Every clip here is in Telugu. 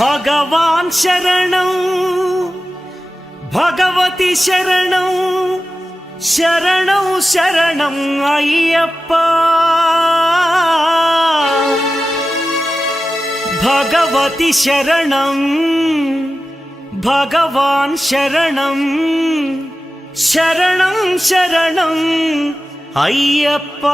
భగవాన్ శరణం భగవతి శరణం శరణం శరణం అయ్యప్ప భగవతి శరణం భగవాన్ శరణం శరణం శరణం అయ్యప్ప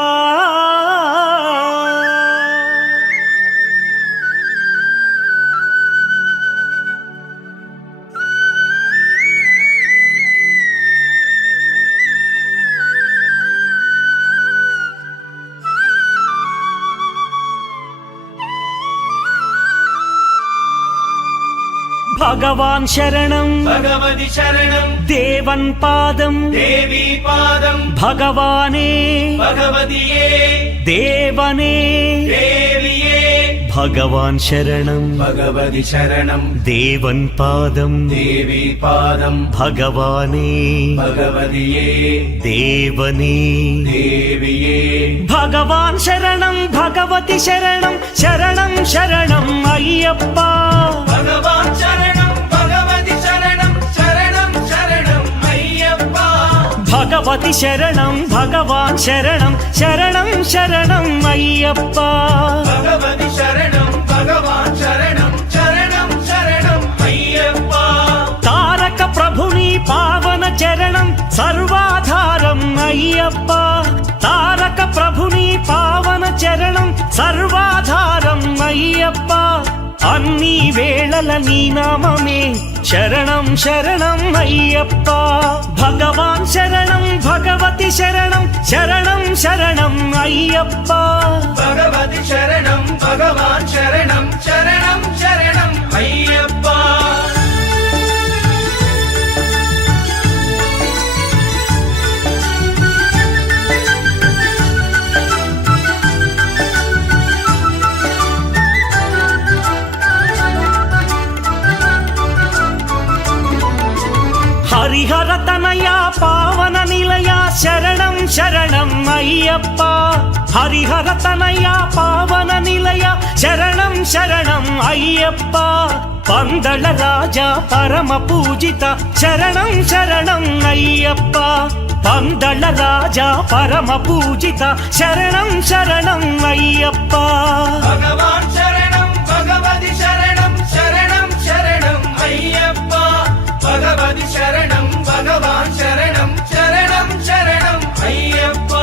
భగవాన్ శరణం భగవతి శరణం దేవన్ పాదం దేవి పాదం భగవానే భగవతియే దేవనే దేవియే భగవాన్ శరణం భగవతి శరణం దేవన్ పాదం దేవి పాదం భగవానే భగవతియే దేవనే దేవియే భగవాన్ శరణం భగవతి శరణం శరణం శరణం అయ్యప్ప భగవాన్ శరణం భగవతి శరణం శరణం శరణం అయ్యప్ప భగవతి శరణం భగవాన్ శరణం శరణం శరణం అయ్యప్ప భగవతి శరణం భగవాన్ శరణం శరణం శరణం అయ్యప్ప తారక ప్రభుని పావన చరణం సర్వాధారం అయ్యప్ప తారక ప్రభుని పావన చరణం సర్వాధారం అయ్యప్ప అన్ని వేళల నీ నామమే శరణం శరణం అయ్యప్ప భగవాన్ శరణం భగవతి శరణం శరణం శరణం అయ్యప్ప భగవతి శరణం భగవాన్ శరణం శరణం శరణం అయ్యప్ప హరిహర తనయ పావన నిలయ శరణం శరణం అయ్యప్ప హరిహర తనయ పావన నిలయ శరణం శరణం అయ్యప్ప పందళ రాజా పరమ పూజిత శరణం శరణం అయ్యప్ప పందళ రాజా పరమ పూజిత శరణం శరణం అయ్యప్ప భగవాన్ శరణం భగవతి శరణం శరణం శరణం అయ్యప్ప భగవతి శరణం భగవాన్ శరణం శరణం శరణం అయ్యప్ప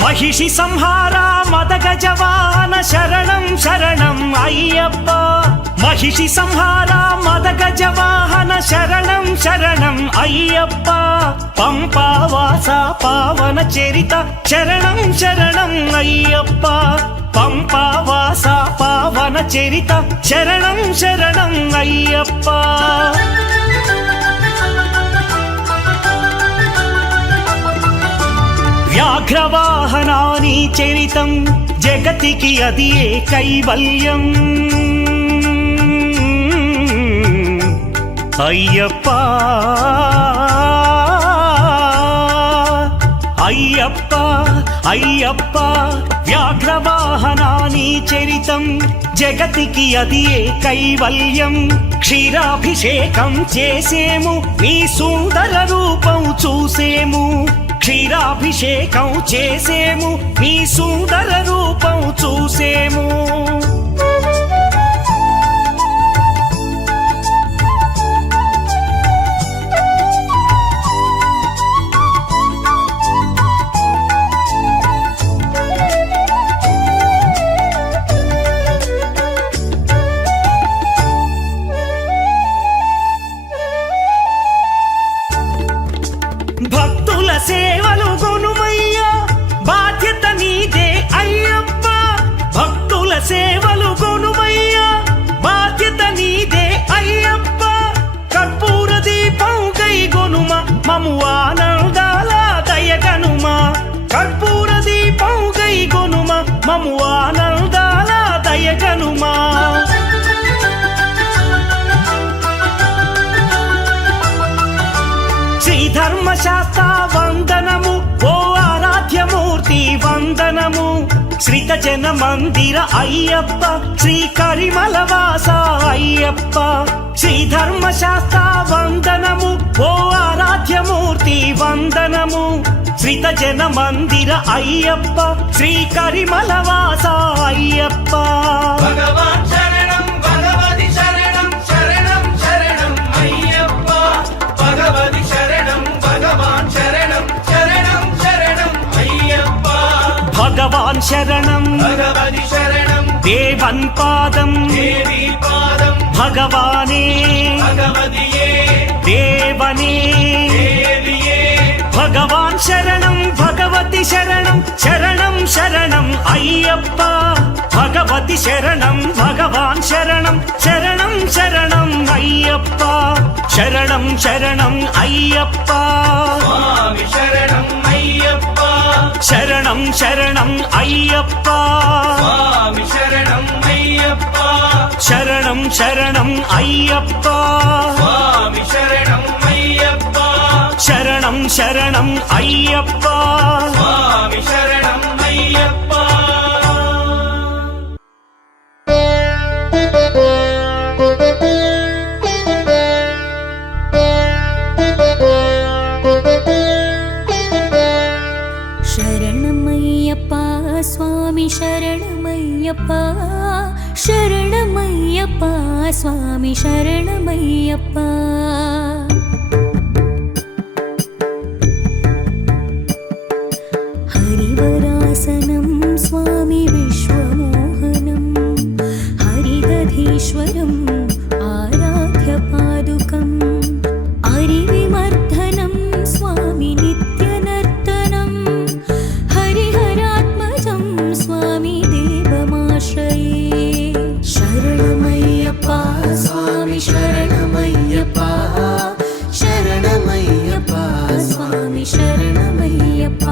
మహిషి సంహార మదగజవాహన శరణం శరణం అయ్యప్ప మహిషి సంహార మదగజవాహన శరణం శరణం అయ్యప్ప పంపావాస పావన చరిత శరణం శరణం అయ్యప్ప పంపావాస పావన చరిత శరణం శరణం అయ్యప్ప వ్యాఘ్రవాహనాని చరితం జగతికి అది ఏ కైవల్యం అయ్యప్ప అయ్యప్ప అయ్యప్ప వ్యాఘ్రవాహనాని చరితం జగతికి అది ఏ కైవల్యం క్షీరాభిషేకం చేసేము నీ సుందర రూపం చూసేము క్షీరాభిషేకం చేసేము నీ సుందర రూపం చూసేము భక్తుల సేవలు కొనుమయ్యా బాధ్యత నీదే అయ్యప్ప భక్తుల సేవ శ్రీత జన మందిర అయ్యప్ప శ్రీ కరిమలవాస అయ్యప్ప శ్రీ ధర్మశాస్త్ర వందనము ఓ ఆరాధ్యమూర్తి వందనము శ్రీత జన మందిర అయ్యప్ప శ్రీ కరిమలవాస అయ్యప్ప భగవాన్ శరణం భగవతి శరణం శరణం శరణం అయ్యప్ప భగవతి శరణం భగవాన్ శరణం శరణం శరణం అయ్యప్ప భగవాన్ శరణం భగవతి శరణం దేవన్ పాదం దేవి పాదం భగవానే భగవతియే దేవనే దేవియే భగవాన్ శరణం భగవతి శరణం శరణం శరణం అయ్యప్ప భగవతి శరణం భగవాన్ శరణం శరణం శరణం అయ్యప్ప శరణం శరణం అయ్యప్ప స్వామి శరణం అయ్యప్ప శరణం శరణం అయ్యప్ప స్వామి శరణం అయ్యప్ప శరణం శరణం అయ్యప్ప స్వామి శరణం అయ్యప్ప శరణం శరణం అయ్యప్ప స్వామి శరణం అయ్యప్ప శరణమయ్యప్ప స్వామి శరణమయ్యప్ప శరణమయ్యప్ప స్వామి శరణమయ్యప్ప హరివరాసనం స్వామి విశ్వమోహనం హరిదధీశ్వరం ఆరాధ్య పాదుకం హరివిమర్ధనం స్వామి నిత్యనర్తనం హరిహరాత్మజం స్వామి దేవమాశ్రయే శరణమయ్యప్ప స్వామి శరణమయ్యప్ప శరణమయ్యప్ప స్వామి శరణమయ్యప్ప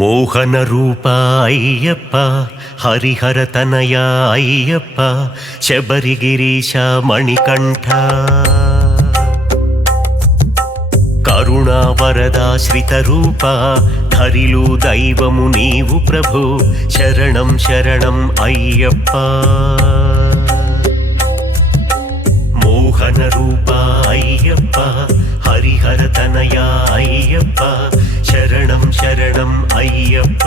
మోహన రూప అయ్యప్ప హరిహర తనయ అయ్యప్ప శబరిగిరీశ మణికంఠ కరుణా వరదాశ్రిత రూప హరిలు దైవము నీవు ప్రభు శరణం శరణం అయ్యప్ప మోహన రూప అయ్యప్ప హరిహర తనయ అయ్యప్ప శరణం శరణం అయ్యప్ప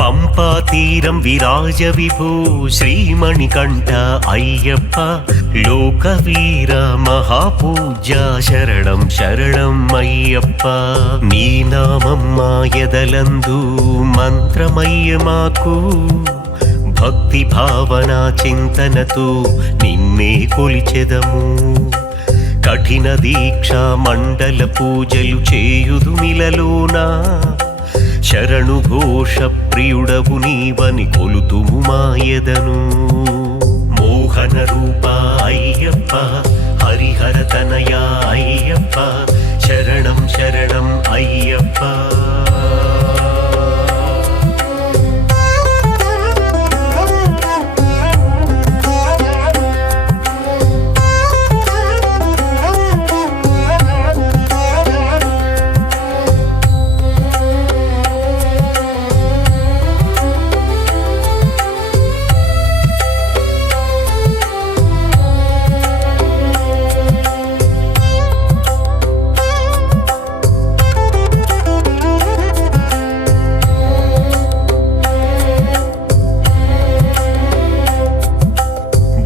పంపా తీరం విరాజ విభూ శ్రీమణికంఠ అయ్యప్ప లోకవీర మహాపూజ్య శరణం శరణం అయ్యప్ప నీ నామం మా ఎదలందు మంత్రమయ్య మాకు భక్తి భావన చింతనతో నిన్నే కొలిచెదము కఠిన దీక్ష మండల పూజలు చేయుదు మిలలోనా శరణు ఘోష ప్రియుడవు నీవని కొలుతుము మాయదను మోహన రూప అయ్యప్ప హరిహర తనయ అయ్యప్ప శరణం శరణం అయ్యప్ప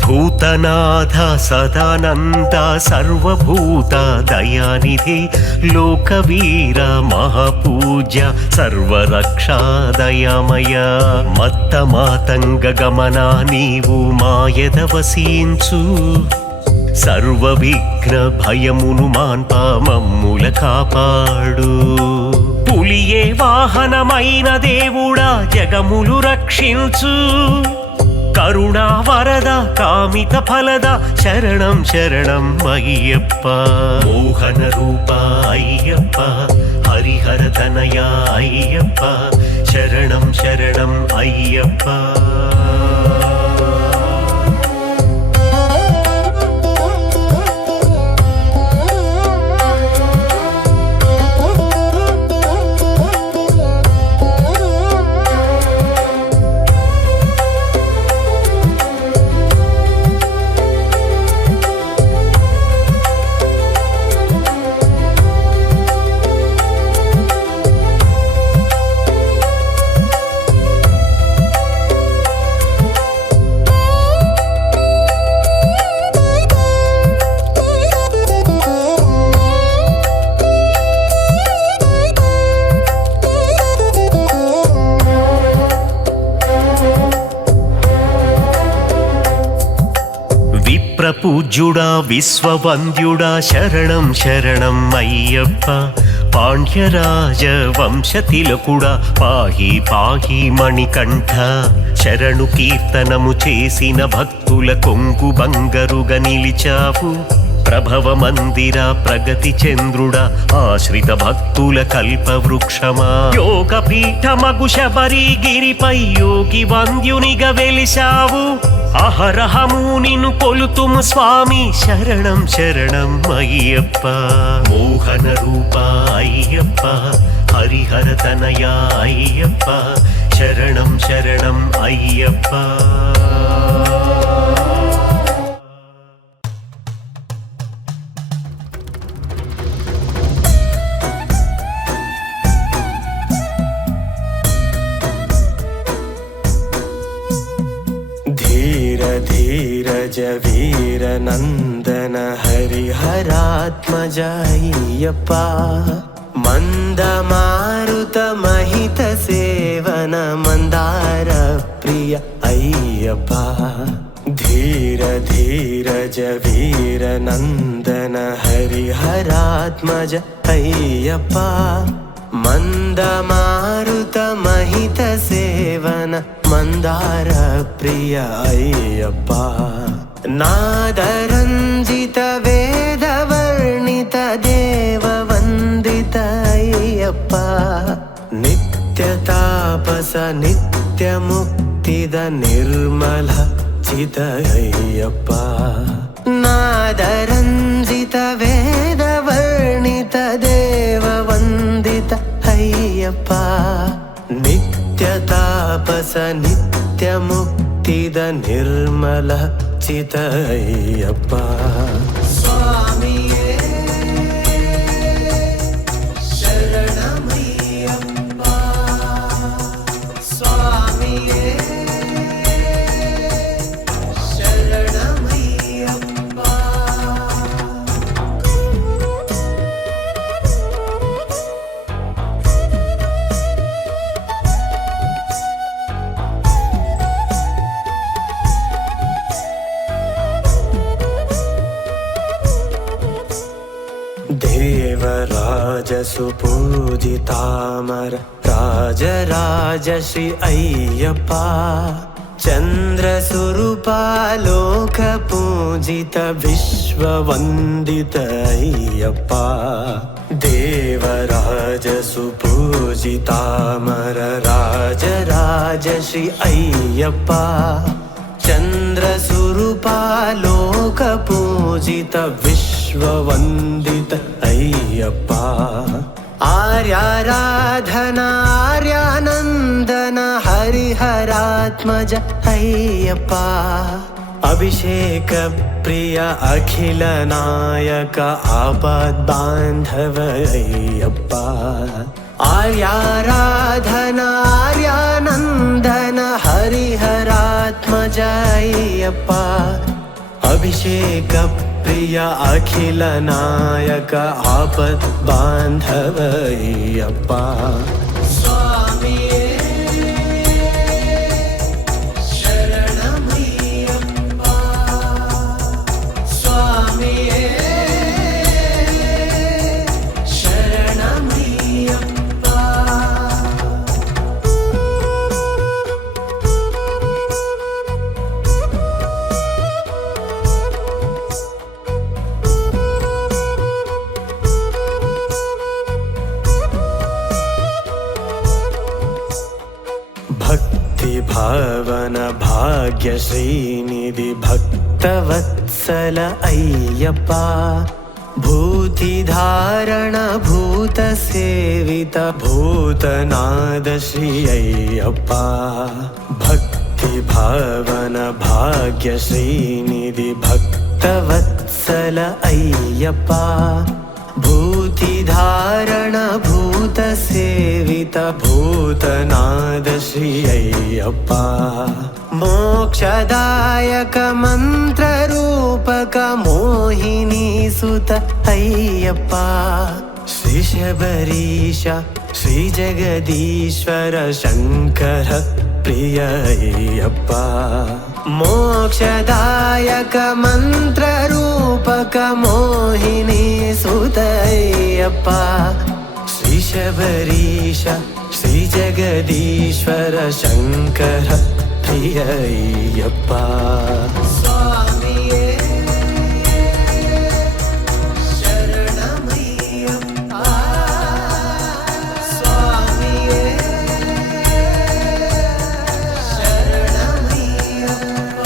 భూతనాథ సదానంద సర్వభూత దయానిధి లోకవీర మహాపూజ్య సర్వరక్షా దయామయ మత్త మాతంగ గమనా నీవు మాయద వసించు సర్వ విఘ్న భయమును మాన్పా మమ్ముల కాపాడు పులియే వాహనమైన దేవుడా జగములు రక్షించు కరుణా వరద కామిత ఫలద శరణం శరణం అయ్యప్ప మోహన రూప అయ్యప్ప హరిహర తనయ అయ్యప్ప శరణం శరణం అయ్యప్ప పూజ్యుడా విశ్వవంద్యుడా శరణం శరణం అయ్యప్ప పాండ్యరాజ వంశతిలకుడా పాహి పాహి మణికంఠ శరణు కీర్తనము చేసిన భక్తుల కొంగు బంగరుగా నిలిచావు ప్రభవ మందిర ప్రగతి చంద్రుడా ఆశ్రిత భక్తుల కల్ప వృక్షమా యోగ పీఠమగు శబరిగిరిపై యోగి వంద్యునిగా వెలిశావు అహరహము నిన్ను కొలుతుము స్వామి శరణం శరణం అయ్యప్ప మోహన రూప అయ్యప్ప హరిహర తనయ అయ్యప్ప శరణం శరణం అయ్యప్ప धीरज वीर नंदन हरिहरात्मजाय्यप्पा मंद मारुत महित सेवन मंदार प्रिय ప్రియ అయ్యప్ప ధీర ధీరజ వీర నందన హరిహరాత్మజ అయ్యప్ప మందమారుత మహిత సేవన మందార ప్రియ అయ్యప్ప నాదరంజిత వేద వర్ణిత దేవ వందిత అయ్యప్ప నిత్య తాపస నిత్య ముక్తిద నిర్మల చిత అయ్యప్ప నాదరంజిత వేద వర్ణిత దేవ వందిత అయ్యప్ప నిత్య తాపస నిత్య ముక్తిద నిర్మల చిత అయ్యప్ప స్వామియే శరణమయ్యప్ప స్వామియే శరణమయ్యప్ప దేవరాజ సుపూజితామర రాజరాజ శ్రీ అయ్యప్ప చంద్రస్వరూపాలోక పూజిత విశ్వవందిత అయ్యప్ప దేవరాజ సుపూజితామర రాజరాజ శ్రీ అయ్యప్ప చంద్రస్వరూపాలోక పూజిత విశ్వవందిత అయ్యప్ప ఆర్యారాధన ఆర్యానందన హరిహరాత్మజ అయ్యప్ప అభిషేక ప్రియ అఖిల నాయక ఆపద్బాంధవ అయ్యప్ప ఆర్యారాధన ఆర్యానందన హరిహరాత్మజ అయ్యప్ప అభిషేక ప్రియ అఖిల నాయక ఆపద్ బాంధవ అయ్యప్ప స్వామియే శరణమయ్యప్ప స్వామియే శరణమయ్యప్ప భక్తి భావన భాగ్య శ్రీనిధి భక్తవత్సల అయ్యప్ప భూతి ధారణ భూత సేవిత భూతనాద శ్రీ అయ్యప్ప భక్తి భావన భాగ్య శ్రీనిధి భక్తవత్సల అయ్యప్ప భూతి ధారణ భూత సేవిత భూతనాద శ్రీ అయ్యప్ప మోక్షదాయక మంత్ర రూపక మోహిని సుత అయ్యప్ప శ్రీ శబరీష శ్రీ జగదీశ్వర శంకర ప్రియ అయ్యప్ప మోక్షదాయక మంత్ర రూపక మోహిని సుత అయ్యప్ప శ్రీ శబరీష శ్రీ జగదీశ్వర శంకర ప్రియ అయ్యప్ప స్వామియే శరణమయ్యప్ప స్వామియే శరణమయ్యప్ప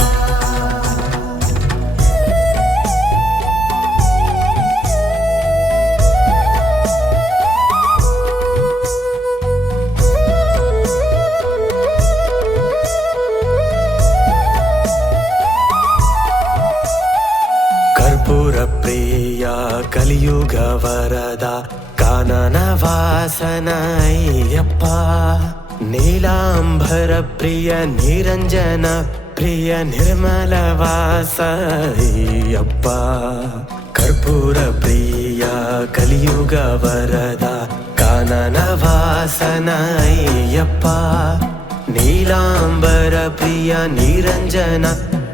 కర్పూర ప్రియ కలియుగ వరద కానన వాసన అయ్యప్ప నీలాంబర ప్రియ నిరంజన ప్రియ నిర్మల వాస అయ్యప్ప కర్పూర ప్రియ కలియుగ వరద కానన వాసన అయ్యప్ప నీలాంబర ప్రియ నిరంజన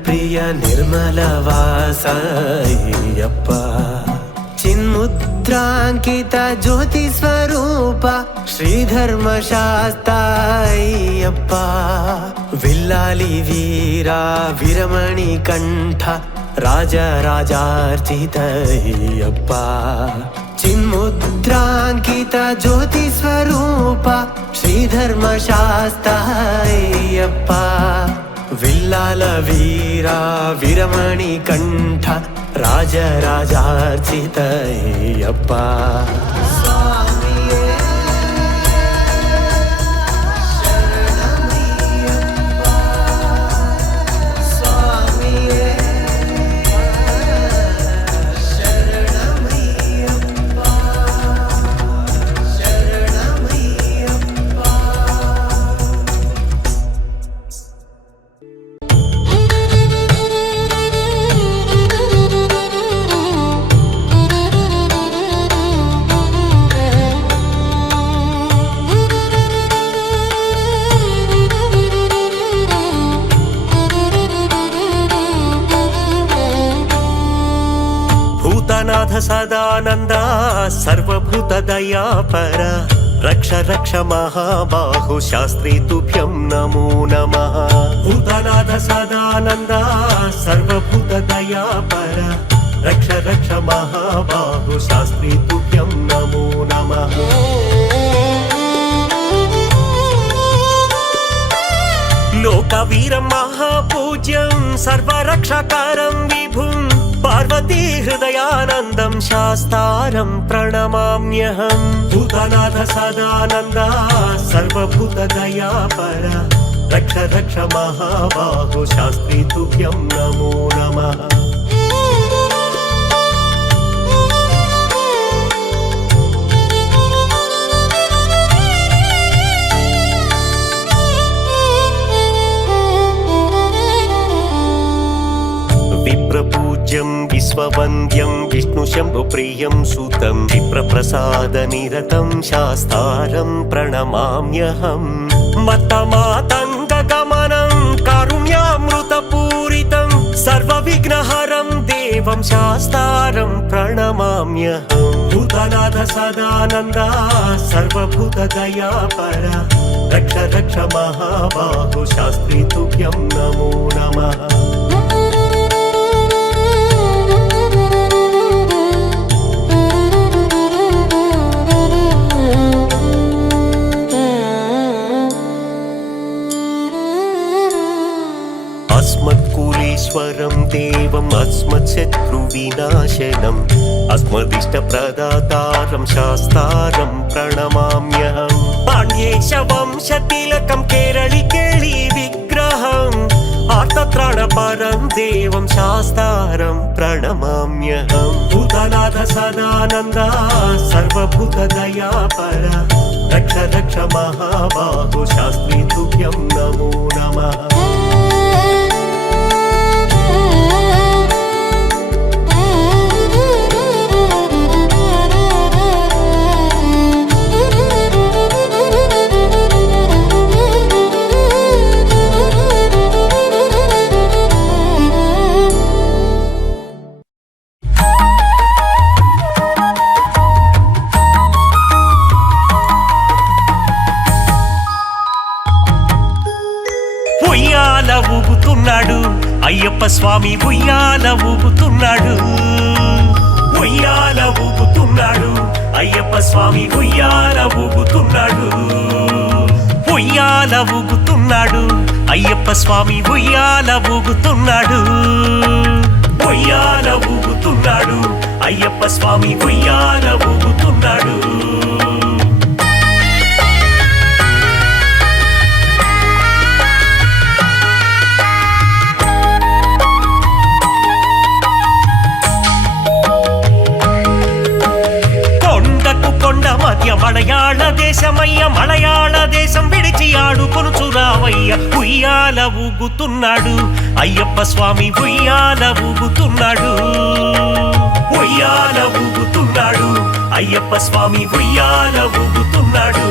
ప్రియ నిర్మల వాసయ్యప్ప చిన్ముద్రాంకిత జ్యోతి స్వరూప శ్రీధర్మ శాస్త్రయ్యప్ప విల్లాలి వీరా విరమణి కంఠ రాజరాజార్చితయ్యప్ప చిన్ముద్రాంకిత జ్యోతి స్వరూప శ్రీధర్మ శాస్త్రయ్యప్ప విల్లాల వీరా విరమణి కంఠ రాజరాజార్చితయ్యప్ప భూతనాథ సదానంద సర్వభూత దయాపర రక్ష రక్ష మహాబాహు శాస్త్రీ తుభ్యం నమో నమః భూతనాథ సదానంద సర్వభూత దయాపర రక్ష రక్ష మహాబాహు శాస్త్రీ తుభ్యం నమో నమః లోకవీరం మహాపూజ్యం సర్వరక్షకారం విభుం పార్వతీ హృదయానందం శాస్తారం ప్రణమామ్యహం భూతనాథ సదానంద సర్వభూత దయాపర రక్ష రక్ష మహాబాహు శాస్త్రీ తుభ్యం నమో నమః విప్రపూజ్యం విశ్వవంద్యం విష్ణు శంభు ప్రియం సుతం విప్రప్రసాదనిరతం శాస్తారం ప్రణమామ్యహం మత్తమాతంగగమనం కారుణ్యామృతపూరితం సర్వవిఘ్నహరం దేవం శాస్తారం ప్రణమామ్యహం భూతనాథ సదానంద సర్వభూత దయాపర రక్ష రక్ష మహాబాహు శాస్త్రీ తుభ్యం నమో నమః अस्मत्कुलेश्वरं देवम् अस्मत्शत्रुविनाशनम् अस्मदिष्टप्रदातारं शास्तारं प्रणमाम्यहं पाण्ड्येशवंशतिलकं केरळिकेळि विग्रहम् आर्तत्राणपरं देवं शास्तारं प्रणमाम्यहं भूतनाथ सदानन्द सर्वभूतदयापर रक्ष रक्ष महाबाहु शास्त्री तुभ्यं नमो नमः ఉయ్యాల ఊగుతున్నాడు అయ్యప్ప స్వామి ఉయ్యాల ఊగుతున్నాడు ఉయ్యాల ఊగుతున్నాడు అయ్యప్ప స్వామి ఉయ్యాల ఊగుతున్నాడు ఉయ్యాల ఊగుతున్నాడు అయ్యప్ప స్వామి ఉయ్యాల ఊగుతున్నాడు ఉయ్యాల ఊగుతున్నాడు అయ్యప్ప స్వామి ఉయ్యాల ఊగుతున్నాడు కొండ మధ్య మలయాళ దేశమయ్య మలయాళ దేశం విడిచి ఆడుకొనుచురావయ్య ఉయ్యాల ఊగుతున్నాడు అయ్యప్ప స్వామి ఉయ్యాల ఊగుతున్నాడు ఉయ్యాల ఊగుతున్నాడు అయ్యప్ప స్వామి ఉయ్యాల ఊగుతున్నాడు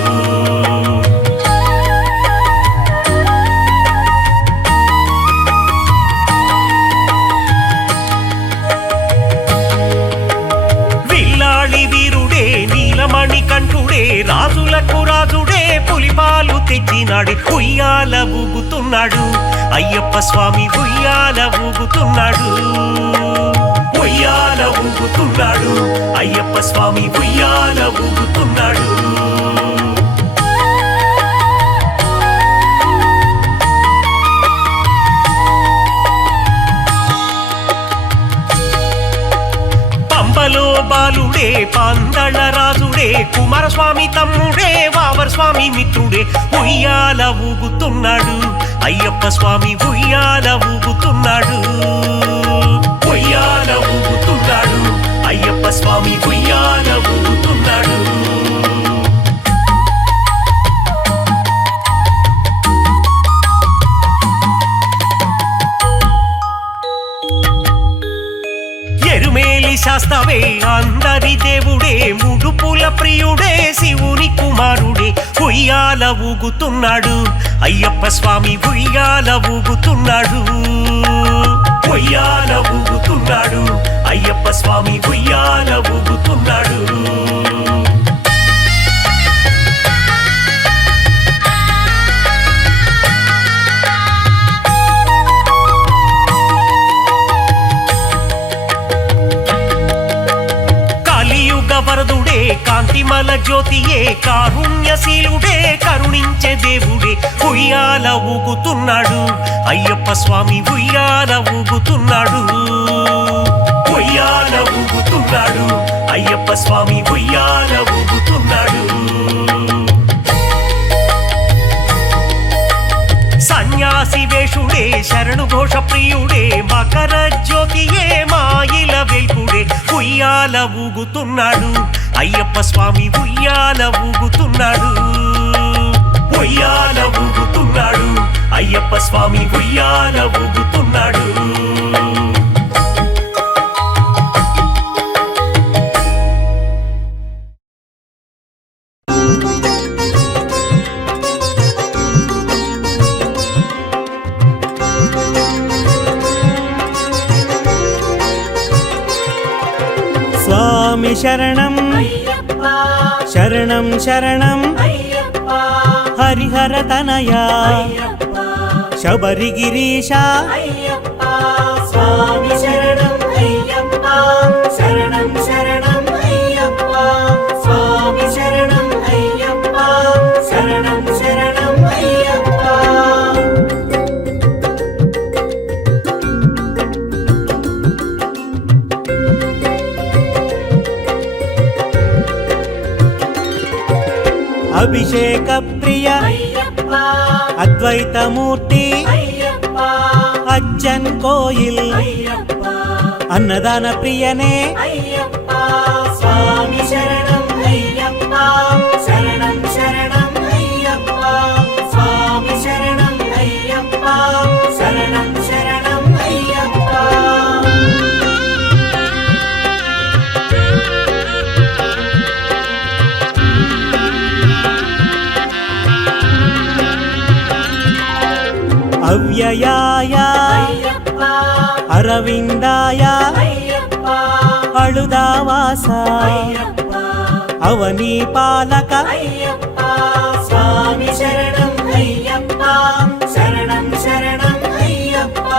రాజుడే రాజులకు రాజుడే పులిపాలు తెచ్చినాడు ఉయ్యాల ఊగుతున్నాడు అయ్యప్ప స్వామి ఉయ్యాల ఊగుతున్నాడు ఉయ్యాల ఊగుతున్నాడు అయ్యప్ప స్వామి ఉయ్యాల ఊగుతున్నాడు పంబలో బాలుడే పందళ రాజుడే కుమారస్వామి తమ్ముడే వావర్ స్వామి మిత్రుడే ఉయ్యాల ఊగుతున్నాడు అయ్యప్ప స్వామి ఉయ్యాల ఊగుతున్నాడు ఉయ్యాల ఊగుతున్నాడు అయ్యప్ప స్వామి ఉయ్యాల ఊగుతున్నాడు ఎరుమేలి శాస్తవే అందరి దేవుడే ముడుపుల ప్రియుడే శివుని కుమారుడే ఉయ్యాల ఊగుతున్నాడు అయ్యప్ప స్వామి ఉయ్యాల ఊగుతున్నాడు ఉయ్యాల ఊగుతున్నాడు అయ్యప్ప స్వామి ఉయ్యాల ఊగుతున్నాడు వరదుడే కాంతిమల జ్యోతియే కారుణ్యశీలుడే కరుణించే దేవుడే ఉయ్యాల ఊగుతున్నాడు అయ్యప్ప స్వామి ఉయ్యాల ఊగుతున్నాడు ఉయ్యాల ఊగుతున్నాడు అయ్యప్ప స్వామి ఉయ్యాల ఊగుతున్నాడు సన్యాసి వేషుడే శరణు ఘోష ప్రియుడే మకర జ్యోతియే మాయిల వెల్పుడే ఉయ్యాల ఊగుతున్నాడు అయ్యప్ప స్వామి ఉయ్యాల ఊగుతున్నాడు ఉయ్యాల ఊగుతున్నాడు అయ్యప్ప స్వామి ఉయ్యాల ఊగుతున్నాడు స్వామి శరణం శరణం శరణం హరిహర తనయా శబరిగిరీశ స్వామి శరణం అయ్యప్ప శరణం శరణం అయ్యప్ప స్వామి శరణం అయ్యప్ప శరణం శరణం అయ్యప్ప అభిషేక ప్రియ అద్వైతమూర్తి అచ్చన్ కోయిల్ అన్నదాన ప్రియనే స్వామి శరణం అయ్యప్ప శరణం శరణం అయ్యప్ప స్వామి శరణం అయ్యప్ప శరణం శరణం అయ్యప్ప అవ్యయాయ అరవిందాయ అళుదావాస అవనీ పాలక స్వామి శరణం అయ్యప్ప శరణం శరణం అయ్యప్ప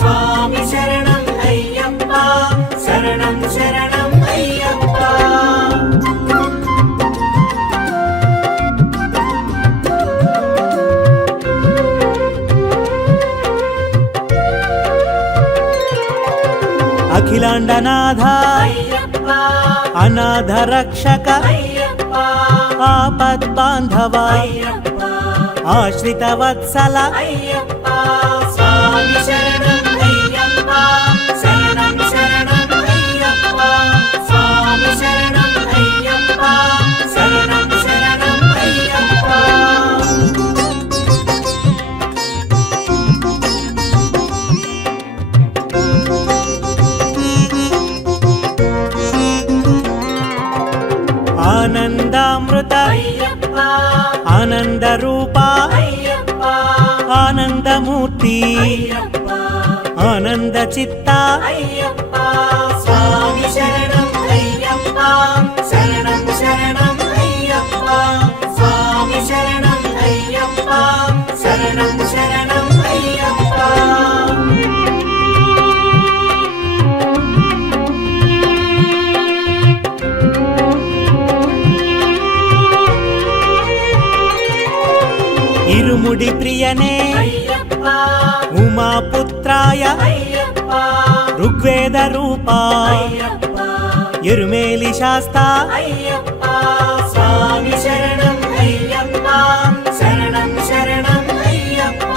స్వామి శరణం అయ్యప్ప శరణం శరణం అయ్యప్ప అఖిలాండనాథ అనాథ రక్షక ఆపద్బాంధవ ఆశ్రిత వత్సల స్వామి శరణం అయ్యప్ప శరణం శరణం అయ్యప్ప స్వామి శరణం అయ్యప్ప శరణం శరణం అయ్యప్ప ఆనందామృత ఆనంద రూప ఆనందమూర్తి ఆనంద చిత్త స్వామి శరణం అయ్యప్ప శరణం శరణం అయ్యప్ప ప్రియనే అయ్యప్ప ఉమాపుత్రాయ అయ్యప్ప ఋగ్వేద రూపా అయ్యప్ప ఎరుమేలి శాస్త అయ్యప్ప స్వామి శరణం అయ్యప్ప శరణం శరణం అయ్యప్ప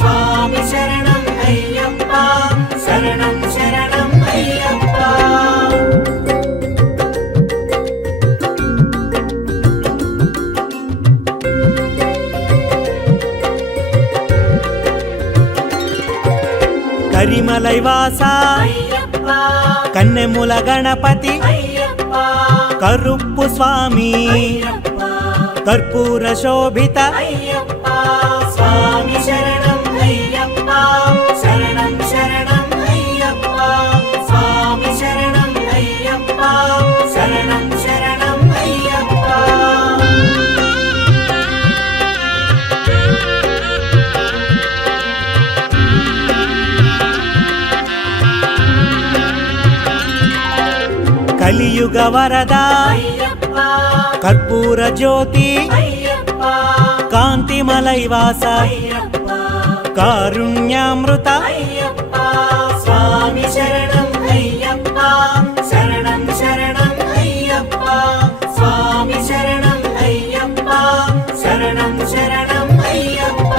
స్వామి శరణం అయ్యప్ప శరణం శరణం అయ్యప్ప కరిమలై వాస అయ్యప్ప కన్నెముల గణపతి అయ్యప్ప కరుప్పు స్వామి అయ్యప్ప కర్పూర శోభిత అయ్యప్ప స్వామి శరణం అయ్యప్ప శరణం శరణం అయ్యప్ప స్వామి శరణం అయ్యప్ప శరణం శరణం అయ్యప్ప కలియుగ వరద అయ్యప్ప కర్పూర జ్యోతి అయ్యప్ప కాంతిమలై వాస అయ్యప్ప కారుణ్యామృత అయ్యప్ప స్వామి శరణం అయ్యప్ప శరణం శరణం అయ్యప్ప స్వామి శరణం అయ్యప్ప శరణం శరణం అయ్యప్ప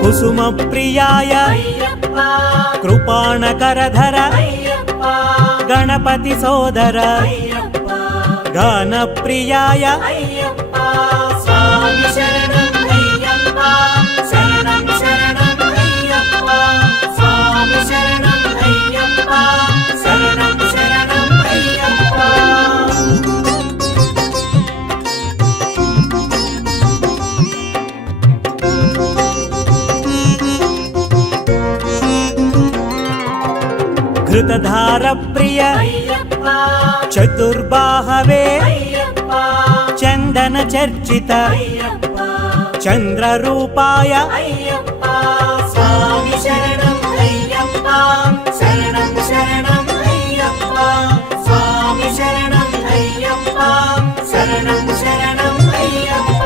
కుసుమ ప్రియాయ అయ్యప్ప కృపాణకరధర అయ్యప్ప గణపతి సోదర అయ్యప్ప గాన ప్రియాయ అయ్యప్ప స్వామి శరణం అయ్యప్ప శరణం శరణం అయ్యప్ప స్వామి శరణం అయ్యప్ప శరణం శరణం అయ్యప్ప ఘృతధార ప్రియ అయ్యప్ప చతుర్బాహవే అయ్యప్ప చందన చర్చిత అయ్యప్ప చంద్ర రూపాయ అయ్యప్ప స్వామి శరణం అయ్యప్ప శరణం శరణం అయ్యప్ప స్వామి శరణం అయ్యప్ప శరణం శరణం అయ్యప్ప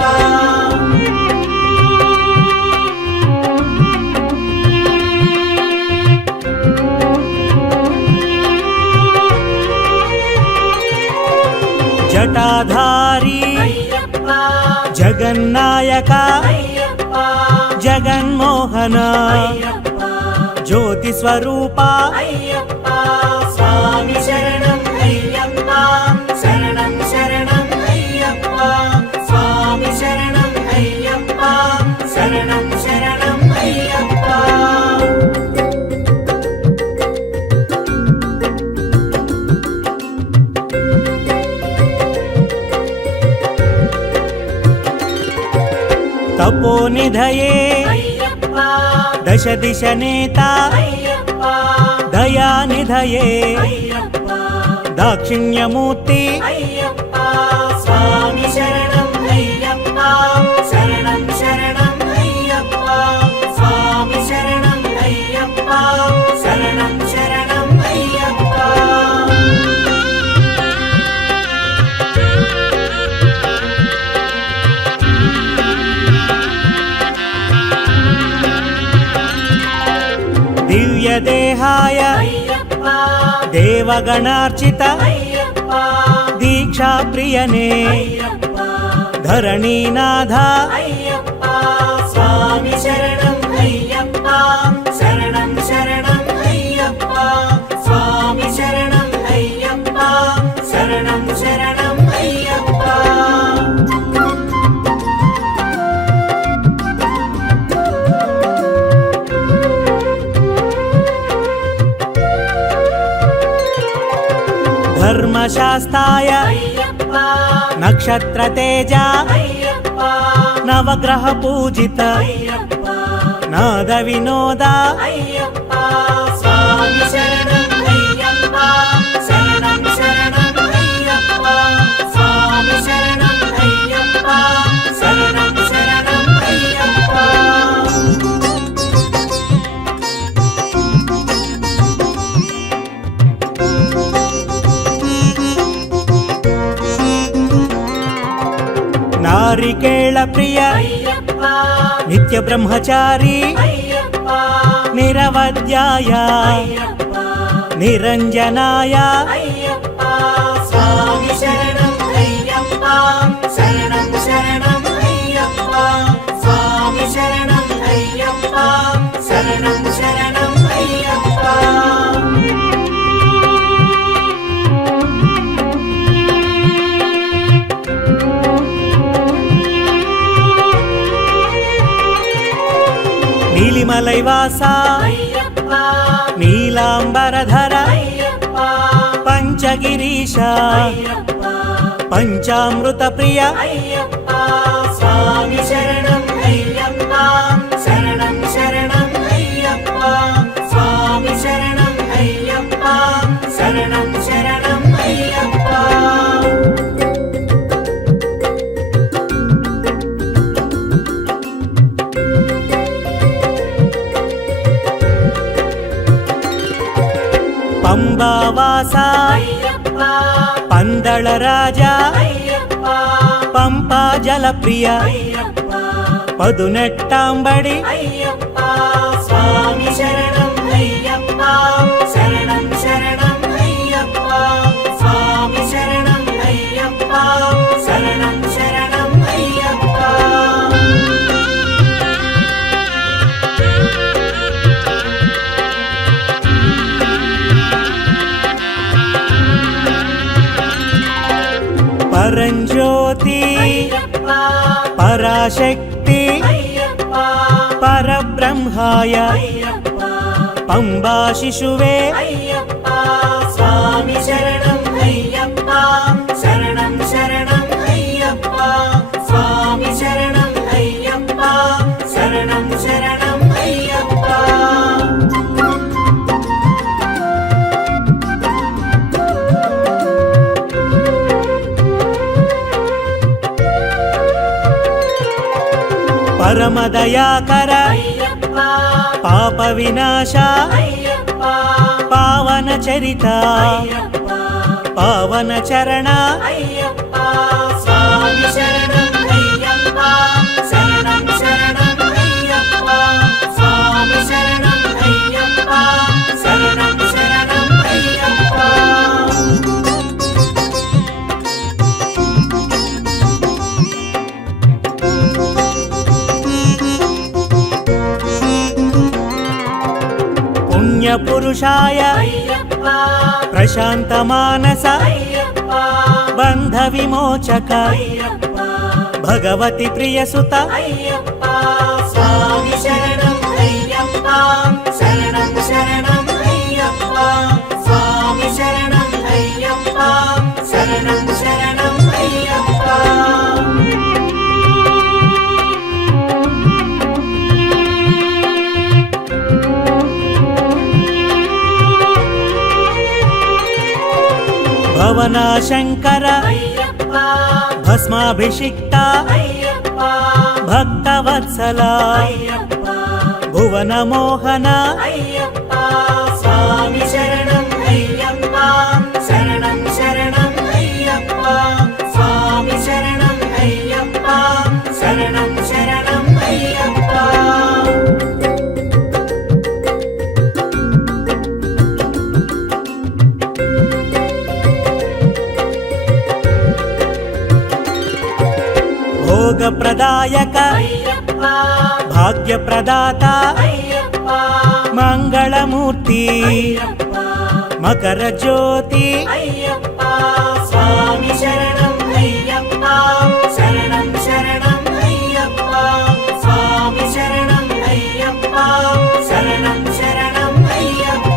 జటాధారి అయ్యప్ప జగన్నాయక అయ్యప్ప జగన్మోహన అయ్యప్ప జ్యోతి స్వరూప అయ్యప్ప స్వామి శరణం అయ్యప్ప శరణం శరణం అయ్యప్ప స్వామి శరణం అయ్యప్ప శరణం శరణం అయ్యప్ప తపోనిధయే అయ్యప్ప దశ దిశ నేత అయ్యప్ప దయానిధయే అయ్యప్ప దాక్షిణ్యమూర్తి అయ్యప్ప స్వామి శరణం అయ్యప్ప శరణం శరణం అయ్యప్ప స్వామి శరణం అయ్యప్ప శరణం శరణం అయ్యప్ప దివ్య దేహాయ అయ్యప్ప దేవగణార్చిత అయ్యప్ప దీక్షా ప్రియనే అయ్యప్ప ధరణీనాథ అయ్యప్ప స్వామి శరణం అయ్యప్ప శరణం శరణం అయ్యప్ప స్వామి శరణం అయ్యప్ప శరణం శరణం అయ్యప్ప ధర్మశాస్త్రాయ అయ్యప్ప నక్షత్ర తేజ అయ్యప్ప నవగ్రహ పూజిత అయ్యప్ప నాద వినోద అయ్యప్ప స్వామి శరణం అయ్యప్ప శరణం శరణం అయ్యప్ప స్వామి శరణం అయ్యప్ప శరణం శరణం అయ్యప్ప నారికేళ ప్రియ అయ్యప్ప నిత్య బ్రహ్మచారి అయ్యప్ప నిరవధ్యాయ అయ్యప్ప నిరంజనాయ అయ్యప్ప స్వామి శరణం అయ్యప్ప శరణం శరణం అయ్యప్ప స్వామి శరణం అయ్యప్ప శరణం శరణం అయ్యప్ప నీలిమలై వాస అయ్యప్ప నీలాంబరధర అయ్యప్ప పంచగిరీశ అయ్యప్ప పంచామృత ప్రియ అయ్యప్ప స్వామి శరణం అయ్యప్ప శరణం శరణం అయ్యప్ప స్వామి శరణం అయ్యప్ప శరణం శరణం అయ్యప్ప పంబావాస అయ్యప్ప పందళ రాజా అయ్యప్ప పంపా జల ప్రియ అయ్యప్ప పదునెట్టాంబడి అయ్యప్ప స్వామి శరణం అయ్యప్ప శరణం శరణం అయ్యప్ప స్వామి శరణం అయ్యప్ప శరణం శరణం అయ్యప్ప పరంజ్యోతి అయ్యప్ప పరాశక్తి అయ్యప్ప పరబ్రహ్మాయ అయ్యప్ప పంబా శిశువే అయ్యప్ప స్వామి శరణం అయ్యప్ప శరణం శరణం అయ్యప్ప స్వామి శరణం అయ్యప్ప శరణం శరణం అయ్యప్ప పరమదయాకర అయ్యప్ప పాప వినాశ అయ్యప్ప పావన చరిత అయ్యప్ప పావన చరణ అయ్యప్ప స్వామి శరణం అయ్యప్ప శరణం శరణం అయ్యప్ప స్వామి శరణం అయ్యప్ప శరణం శరణం అయ్యప్ప పుణ్యపురుషాయ అయ్యప్ప ప్రశాంత మానస అయ్యప్ప బంధ విమోచక అయ్యప్ప భగవతి ప్రియసుత అయ్యప్ప స్వామి శరణం అయ్యప్ప శరణం శరణం అయ్యప్ప స్వామి శరణం అయ్యప్ప శరణం శరణం అయ్యప్ప భవనా శంకర అయ్యప్ప భస్మాభిషిక్త అయ్యప్ప భక్తవత్సల అయ్యప్ప భువన మోహన అయ్యప్ప స్వామి శరణం అయ్యప్ప శరణం శరణం అయ్యప్ప స్వామి శరణం అయ్యప్ప శరణం శరణం అయ్యప్ప భోగప్రదాయక అయ్యప్ప భాగ్యప్రదాత అయ్యప్ప మంగళమూర్తి అయ్యప్ప మకర జ్యోతి అయ్యప్ప స్వామి శరణం అయ్యప్ప శరణం శరణం అయ్యప్ప స్వామి శరణం అయ్యప్ప శరణం శరణం అయ్యప్ప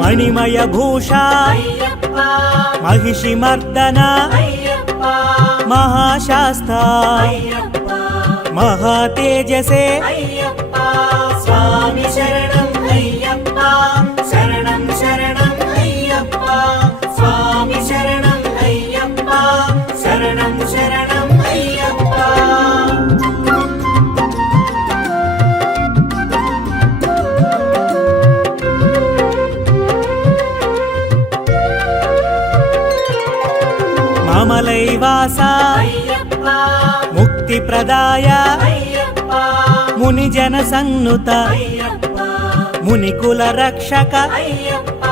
మణిమయ భూష అయ్యప్ప మహిషి మర్దన అయ్యప్ప మహాశాస్త అయ్యప్ప మహాతేజసే అయ్యప్ప స్వామి శరణం అయ్యప్ప శరణం శరణం అయ్యప్ప స్వామి శరణం అయ్యప్ప శరణం శరణం అయ్యప్ప శ్రీనివాస అయ్యప్ప ముక్తి ప్రదాయ అయ్యప్ప మునిజన సన్నుత అయ్యప్ప మునికుల రక్షక అయ్యప్ప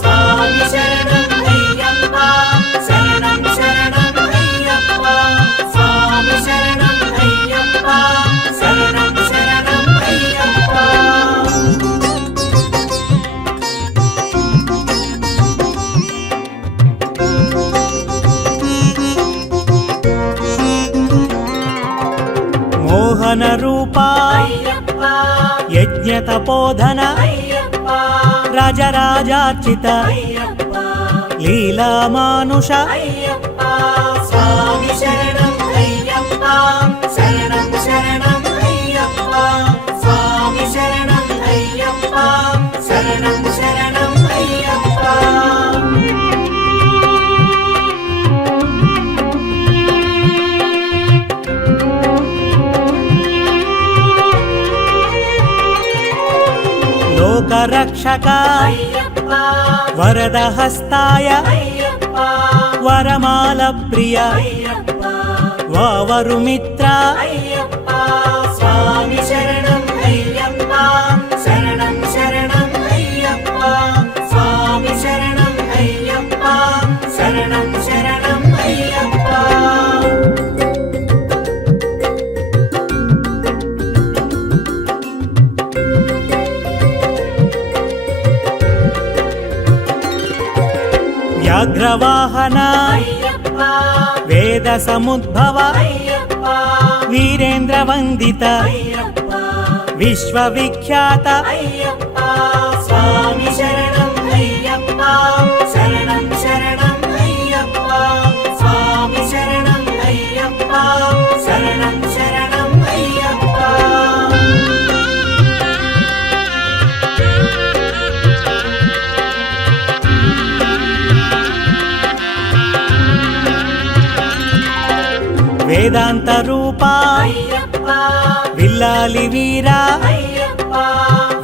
స్వామి శరణం అయ్యప్ప శరణం శరణం అయ్యప్ప స్వామి శరణం అయ్యప్ప శరణం శరణం అయ్యప్ప మోహన రూప అయ్యప్ప యజ్ఞ తపోధన అయ్యప్ప రాజరాజార్చిత అయ్యప్ప లీలా మానుష అయ్యప్ప స్వామి శరణం అయ్యప్ప శరణం శరణం అయ్యప్ప స్వామి శరణం అయ్యప్ప శరణం శరణం అయ్యప్ప లోకరక్షక అయ్యప్ప వరద హస్తాయ అయ్యప్ప వరమాల ప్రియ అయ్యప్ప వావరు మిత్ర అయ్యప్ప స్వామి శరణం అయ్యప్ప శరణం శరణం అయ్యప్ప స్వామి శరణం అయ్యప్ప శరణం శరణం అయ్యప్ప వ్యాఘ్రవాహన అయ్యప్ప వేద సముద్భవ అయ్యప్ప వీరేంద్ర వందిత అయ్యప్ప విశ్వవిఖ్యాత అయ్యప్ప స్వామి శరణం అయ్యప్ప శరణం శరణం అయ్యప్ప స్వామి శరణం అయ్యప్ప శరణం శరణం అయ్యప్ప వేదాంత రూప అయ్యప్ప విల్లాలి వీర అయ్యప్ప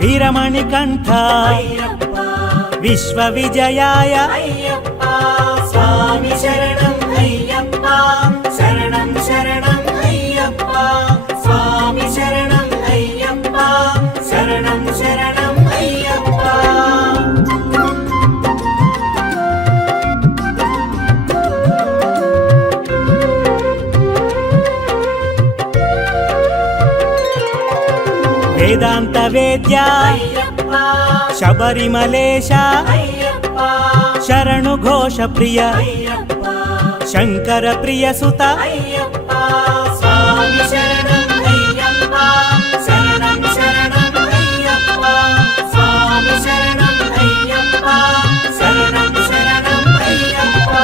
వీరమణి కంఠ అయ్యప్ప విశ్వ విజయాయ అయ్యప్ప స్వామి శరణం అయ్యప్ప శరణం శరణం అయ్యప్ప స్వామి శరణం అయ్యప్ప శరణం శరణం అయ్యప్ప వేదాంత వేద్య అయ్యప్ప శబరిమలేశ అయ్యప్ప శరణు ఘోష ప్రియ అయ్యప్ప శంకర ప్రియ సుత అయ్యప్ప స్వామి శరణం అయ్యప్ప శరణం శరణం అయ్యప్ప స్వామి శరణం అయ్యప్ప శరణం శరణం అయ్యప్ప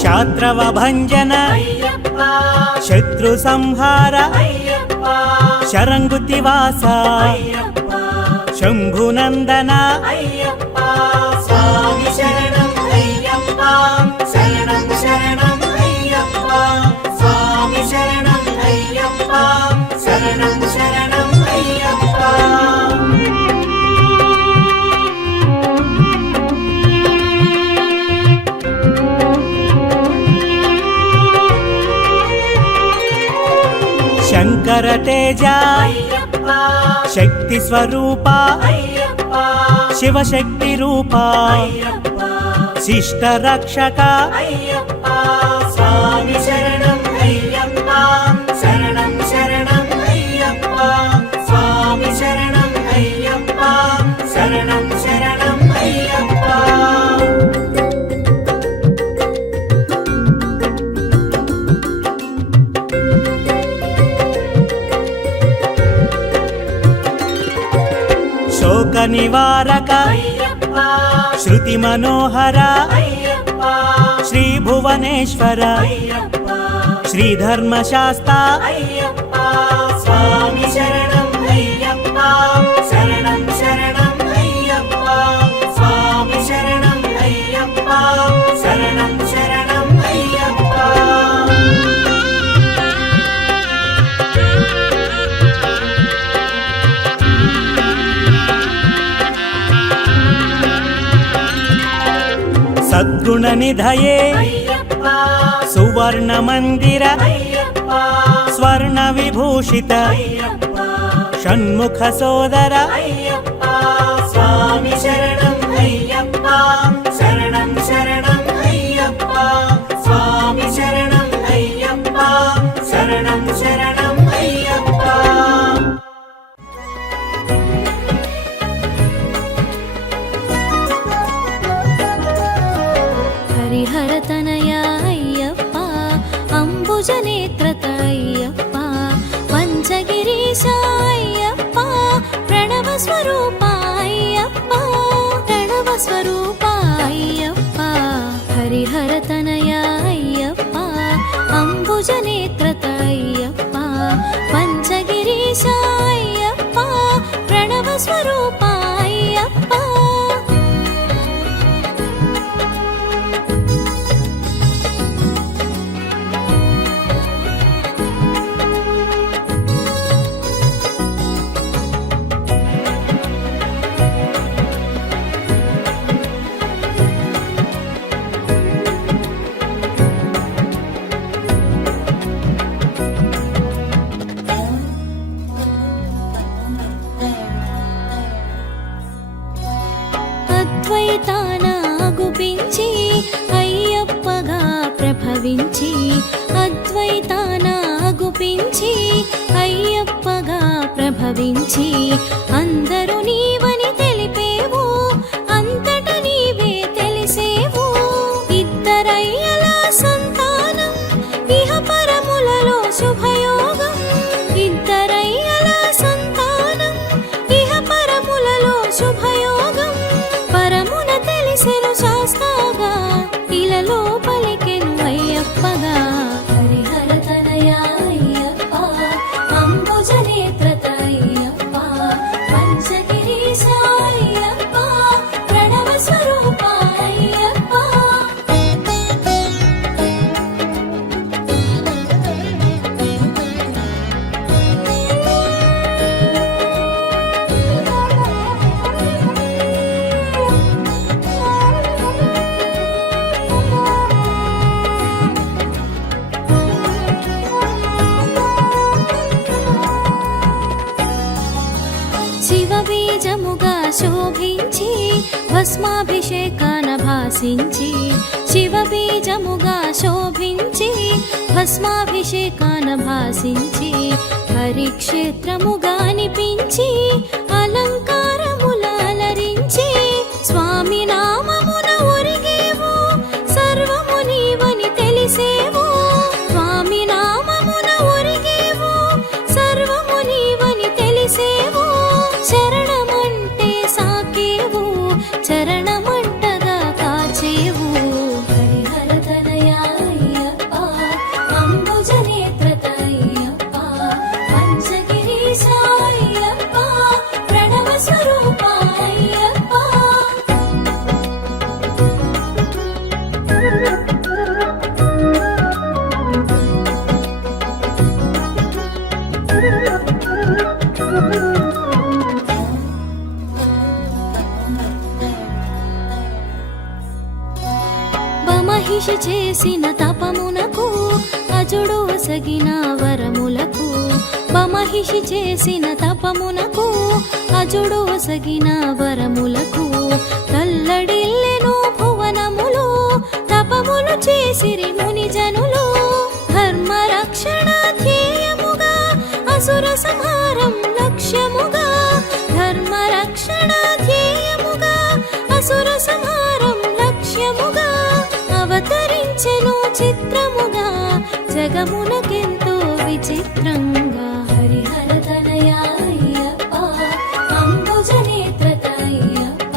శాత్రవ భంజన అయ్యప్ప శత్రు సంహార అయ్యప్ప శరంగుతివాస అయ్యప్ప శంభునందన అయ్యప్ప స్వామి శరణం అయ్యప్ప శరణం శరణం అయ్యప్ప స్వామి శరణం అయ్యప్ప శరణం శరణం అయ్యప్ప శంకర తేజ అయ్యప్ప శక్తి స్వరూప అయ్యప్ప శివశక్తి రూప అయ్యప్ప శిష్ట రక్షక అయ్యప్ప స్వామి శరణం అయ్యప్ప శరణం శరణం అయ్యప్ప స్వామి శరణం అయ్యప్ప శరణం శరణం అయ్యప్ప శోక నివారక అయ్యప్ప శృతి మనోహర అయ్యప్ప శ్రీ భువనేశ్వర అయ్యప్ప శ్రీధర్మశాస్త అయ్యప్ప స్వామి శరణం అయ్యప్ప శరణం శరణం అయ్యప్ప స్వామి శరణం అయ్యప్ప శరణం శరణం అయ్యప్ప గుణనిధయే అయ్యప్ప సువర్ణ మందిర అయ్యప్ప స్వర్ణ విభూషిత అయ్యప్ప షణ్ముఖ సోదర అయ్యప్ప స్వామి శరణం అయ్యప్ప శరణం శరణం అయ్యప్ప స్వామి శరణం అయ్యప్ప శరణం శరణం అయ్యప్ప హరిహరతనయ అయ్యప్ప అంబుజనేత్రత అయ్యప్ప పంచగిరీశ అయ్యప్ప ప్రణవ స్వరూప అయ్యప్ప ప్రణవ స్వరూప అయ్యప్ప హరిహరతనయ అయ్యప్ప అంబుజనేత్రత అయ్యప్ప పంచగిరీశ అయ్యప్ప ప్రణవ స్వరూప అయ్యప్ప అద్వైతానాగుపించి అయ్యప్పగా ప్రభవించి అద్వైతానాగుపించి అయ్యప్పగా ప్రభవించి అందరూ నీవని తెలిపేవు అంతట నీవే తెలిసేవు ఇద్దరయ్యల సంతానం ఇహ పరములలో శుభయోగం ఇద్దరయ్యల సంతానం ఇహ పరములలో శుభయోగం పరమున తెలిసెను శాస్తాగా ఇలలో పలికెను అయ్యప్పగా హరిహరతనయ అయ్యప్ప అంబుజనేత్రత అయ్యప్ప పంచగిరీశ అయ్యప్ప ప్రణవ స్వరూప అయ్యప్ప శివబీజముగా శోభించి భస్మాభిషేకాన భాసించి శివబీజముగా శోభించి భస్మాభిషేకాన భాసించి హరిక్షేత్రముగా అనిపించి అలంకారముల అలరించి స్వామి నామమున ఒరిగేవు సర్వము నీవని తెలిసేవు స్వామి నామమున ఒరిగేవు సర్వము నీవని తెలిసేవు శరణమంటే సాకేవు చరణమంటగా కాచేవు హరిహరతనయ అయ్యప్ప అంబుజనేత్రత అయ్యప్ప పంచగిరీశ అయ్యప్ప ప్రణవ స్వరూప అయ్యప్ప బమహిషి చేసిన తపమునకు అజుడు ఒసగిన వరములకు బమహిషి చేసిన తపమునకు అజుడు ఒసగిన వరములకు తల్లడిల్లెను భువనములు తపములు చేసిరి మునిజనులు ధర్మరక్షణ ధ్యేయముగా అసుర సంహారం లక్ష్యముగా ధర్మరక్షణ ధ్యేయముగా అసుర సంహారం లక్ష్యముగా అవతరించెను చిత్రముగా జగమునకెంతో విచిత్రంగా హరిహరతనయ అయ్యప్ప అంబుజనేత్రత అయ్యప్ప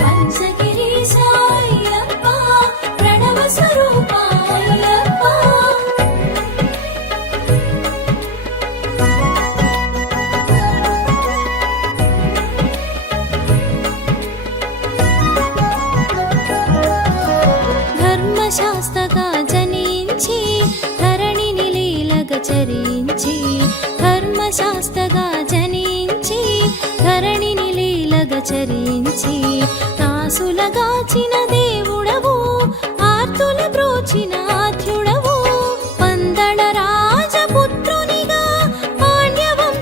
పంచగిరీశ అయ్యప్ప ప్రణవ స్వరూప అయ్యప్ప ధర్మశాస్త్రగా జనించి ధరణిని లీలగా చరించి ధర్మశాస్త్రగా జనించి ధరణిని లీలగా చరించి దాసులగాచిన దేవుడవు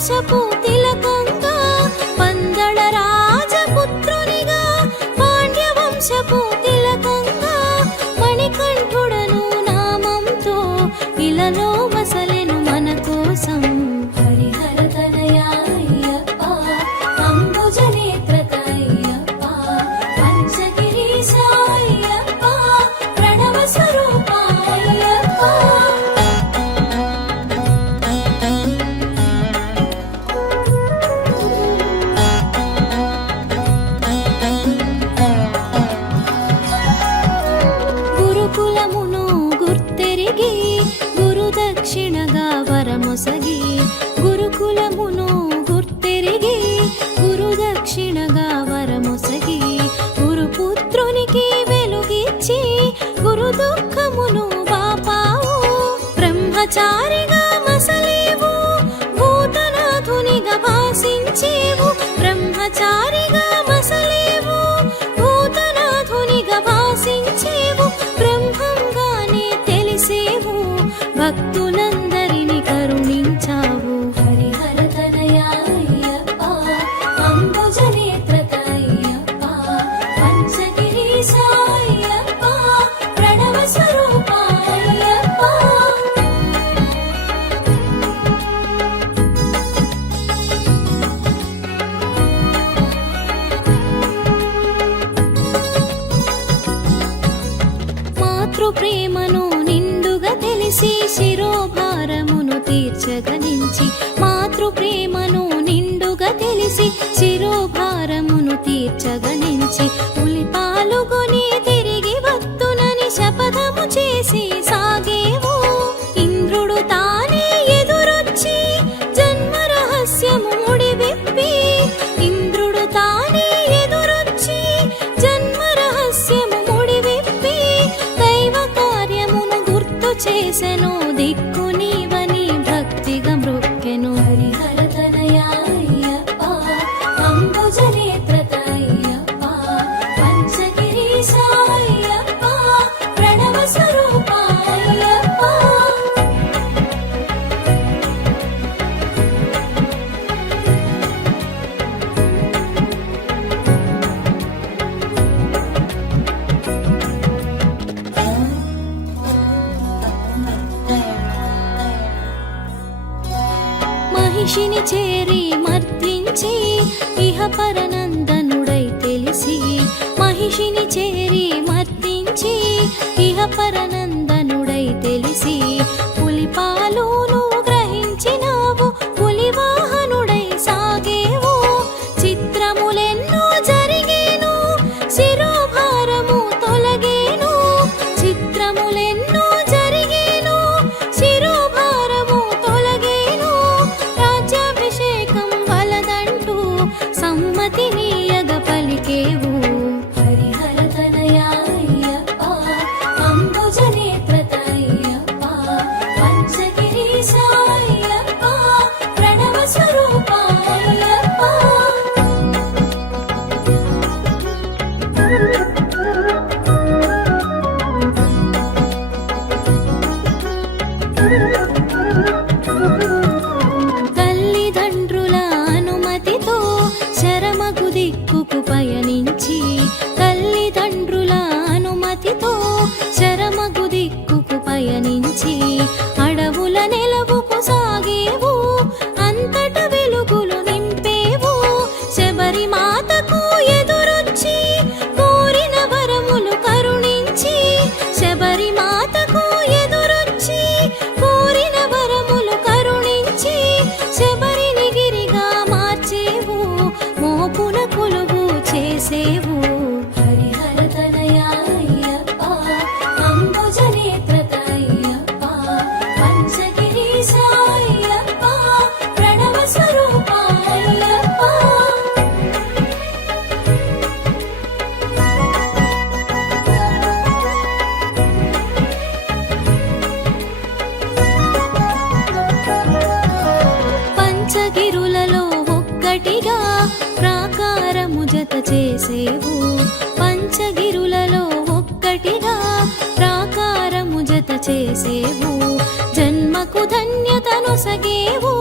వంశపు తిలకంగా పందళ రాజపుత్రునిగా పాండ్య వంశపు తిలకంగా మణికంఠుడను నామంతో ఇలలో మసలెను మన కోసం హరిహర తనయా అయ్యప్ప అంబుజనేత్ర అయ్యప్ప పంచగిరీశ అయ్యప్ప ప్రణవ స్వరూప అయ్యప్ప. గురుకులమును గుర్తెరిగి గురుదక్షిణగా వరమొసగి గురుకులమును గుర్తెరిగి గురుదక్షిణగా వరమొసగి గురుపుత్రునికి వెలుగిచ్చి గురు దుఃఖమును బాపావు బ్రహ్మచారిగా మసలేవు భూతనాథునిగా భాసించేవు బ్రహ్మచారిగా మసలేవు భూతనాథునిగా భాసించేవు బ్రహ్మంగానే తెలిసేవు భక్తులందరిని కరుణించావు హరిహర తనయా అయ్యప్ప అంబుజనేత్ర అయ్యప్ప పంచగిరీశ అయ్యప్ప ప్రణవ స్వరూప అయ్యప్ప. మాతృ ప్రేమను నిండుగా తెలిసి శిరోభారమును తీర్చగనించి మాతృ ప్రేమను నిండుగా తెలిసి శిరోభారమును తీర్చగనించి పులి పాలుగొని తిరిగి వత్తునని శపథము చేసి సాగేవు ఇంద్రుడు తానే ఎదురొచ్చి జన్మ రహస్యము ముడివిప్పి ఇంద్రుడు తానే ఎదురొచ్చి జన్మ రహస్యము ముడివిప్పి దైవ కార్యమును గుర్తు చేసెను దిక్కు నీవని భక్తిగా మృక్కెను హరిహర తనయా అయ్యప్ప అంబుజనేత్ర అయ్యప్ప పంచగిరీశ అయ్యప్ప ప్రణవ స్వరూప అయ్యప్ప. మహిషిని చేరి మర్దించి ఇహ పరనందనుడై తెలిసి మహిషిని చేరి మర్దించి ఇహ పరనందనుడై తెలిసి పులి పాలును గ్రహించినావు పులి వాహనుడై సాగేవు చిత్రములెన్నో జరిగేను శిరోభారము తొలగేను చిత్రములెన్నో జరిగేను శిరోభారము తొలగేను రాజ్యాభిషేకం వలదంటూ సమ్మతినీయగ పలికేవు హరిహర తనయా అయ్యప్ప అంబుజనేత్ర అయ్యప్ప పంచగిరీశ అయ్యప్ప ప్రణవ స్వరూప అయ్యప్ప. తల్లిదండ్రుల అనుమతితో శరమగు దిక్కుకు పయనించి తల్లిదండ్రుల అనుమతితో శరమగు దిక్కుకు పయనించి అడవుల నెలవుకు సాగేవు అంతట వెలుగులు నింపేవు శబరి మాతకు ఎదురొచ్చి కోరిన వరములు కరుణించి శబరి మాతకు ఎదురొచ్చి కోరిన వరములు కరుణించి శబరిని గిరిగా మార్చేవు మోపున కొలువు చేసేవు హరిహర తనయా అయ్యప్ప అంబుజనేత్ర అయ్యప్ప పంచగిరీశ అయ్యప్ప ప్రణవ స్వరూప అయ్యప్ప. పంచగిరులలో ఒక్కటిగా ప్రాకారము జత చేసేవు పంచగిరులలో ఒక్కటిగా ప్రాకారము జత చేసేవు జన్మకు ధన్యతను సగేవు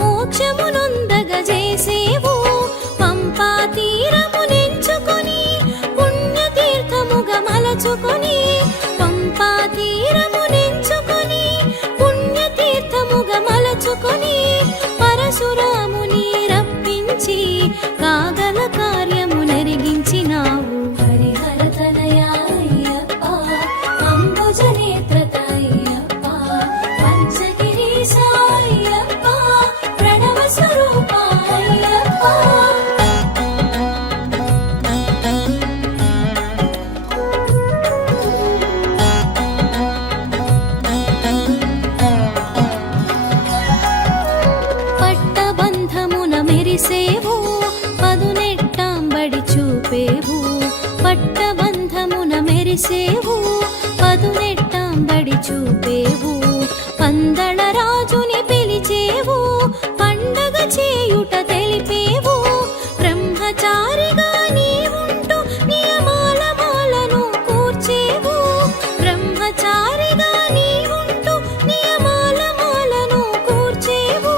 మోక్షమును పట్టబంధమున మెరిసేవు పదునెట్టాంబడి చూపేవు పట్టబంధమున మెరిసేవు పదునెట్టాంబడి చూపేవు పందళ రాజుని పిలిచేవు పండగ చేయుట తెలిపేవు బ్రహ్మచారిగా నీవుంటూ నియమాల మాలను కూర్చేవు బ్రహ్మచారిగా నీవుంటూ నియమాల మాలను కూర్చేవు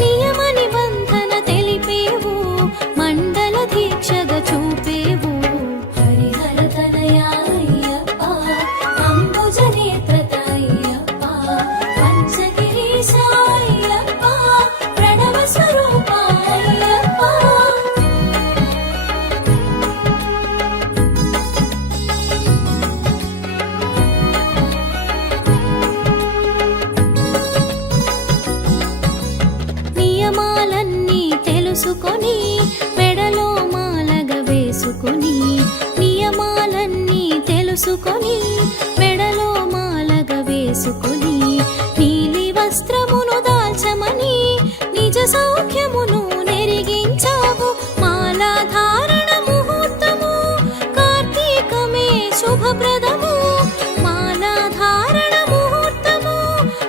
నియమ నిబంధన తెలిపేవు మండల దీక్షగా చూపేవు హరిహర తనయా అయ్యప్ప అంబుజ నేత్రత అయ్యప్ప పంచగిరీశ అయ్యప్ప ప్రణవ స్వరూప అయ్యప్ప నియమాలన్నీ తెలుసుకొని మెడలో మాలగ వేసుకొని నియమాలన్నీ తెలుసుకొని మెడలో మాలగ వేసుకొని నీలి వస్త్రమును దాల్చమని నిజ సౌఖ్యమును నెరిగించావు మాలాధారణ ముహూర్తము కార్తీకమే శుభప్రదము మాలాధారణ ముహూర్తము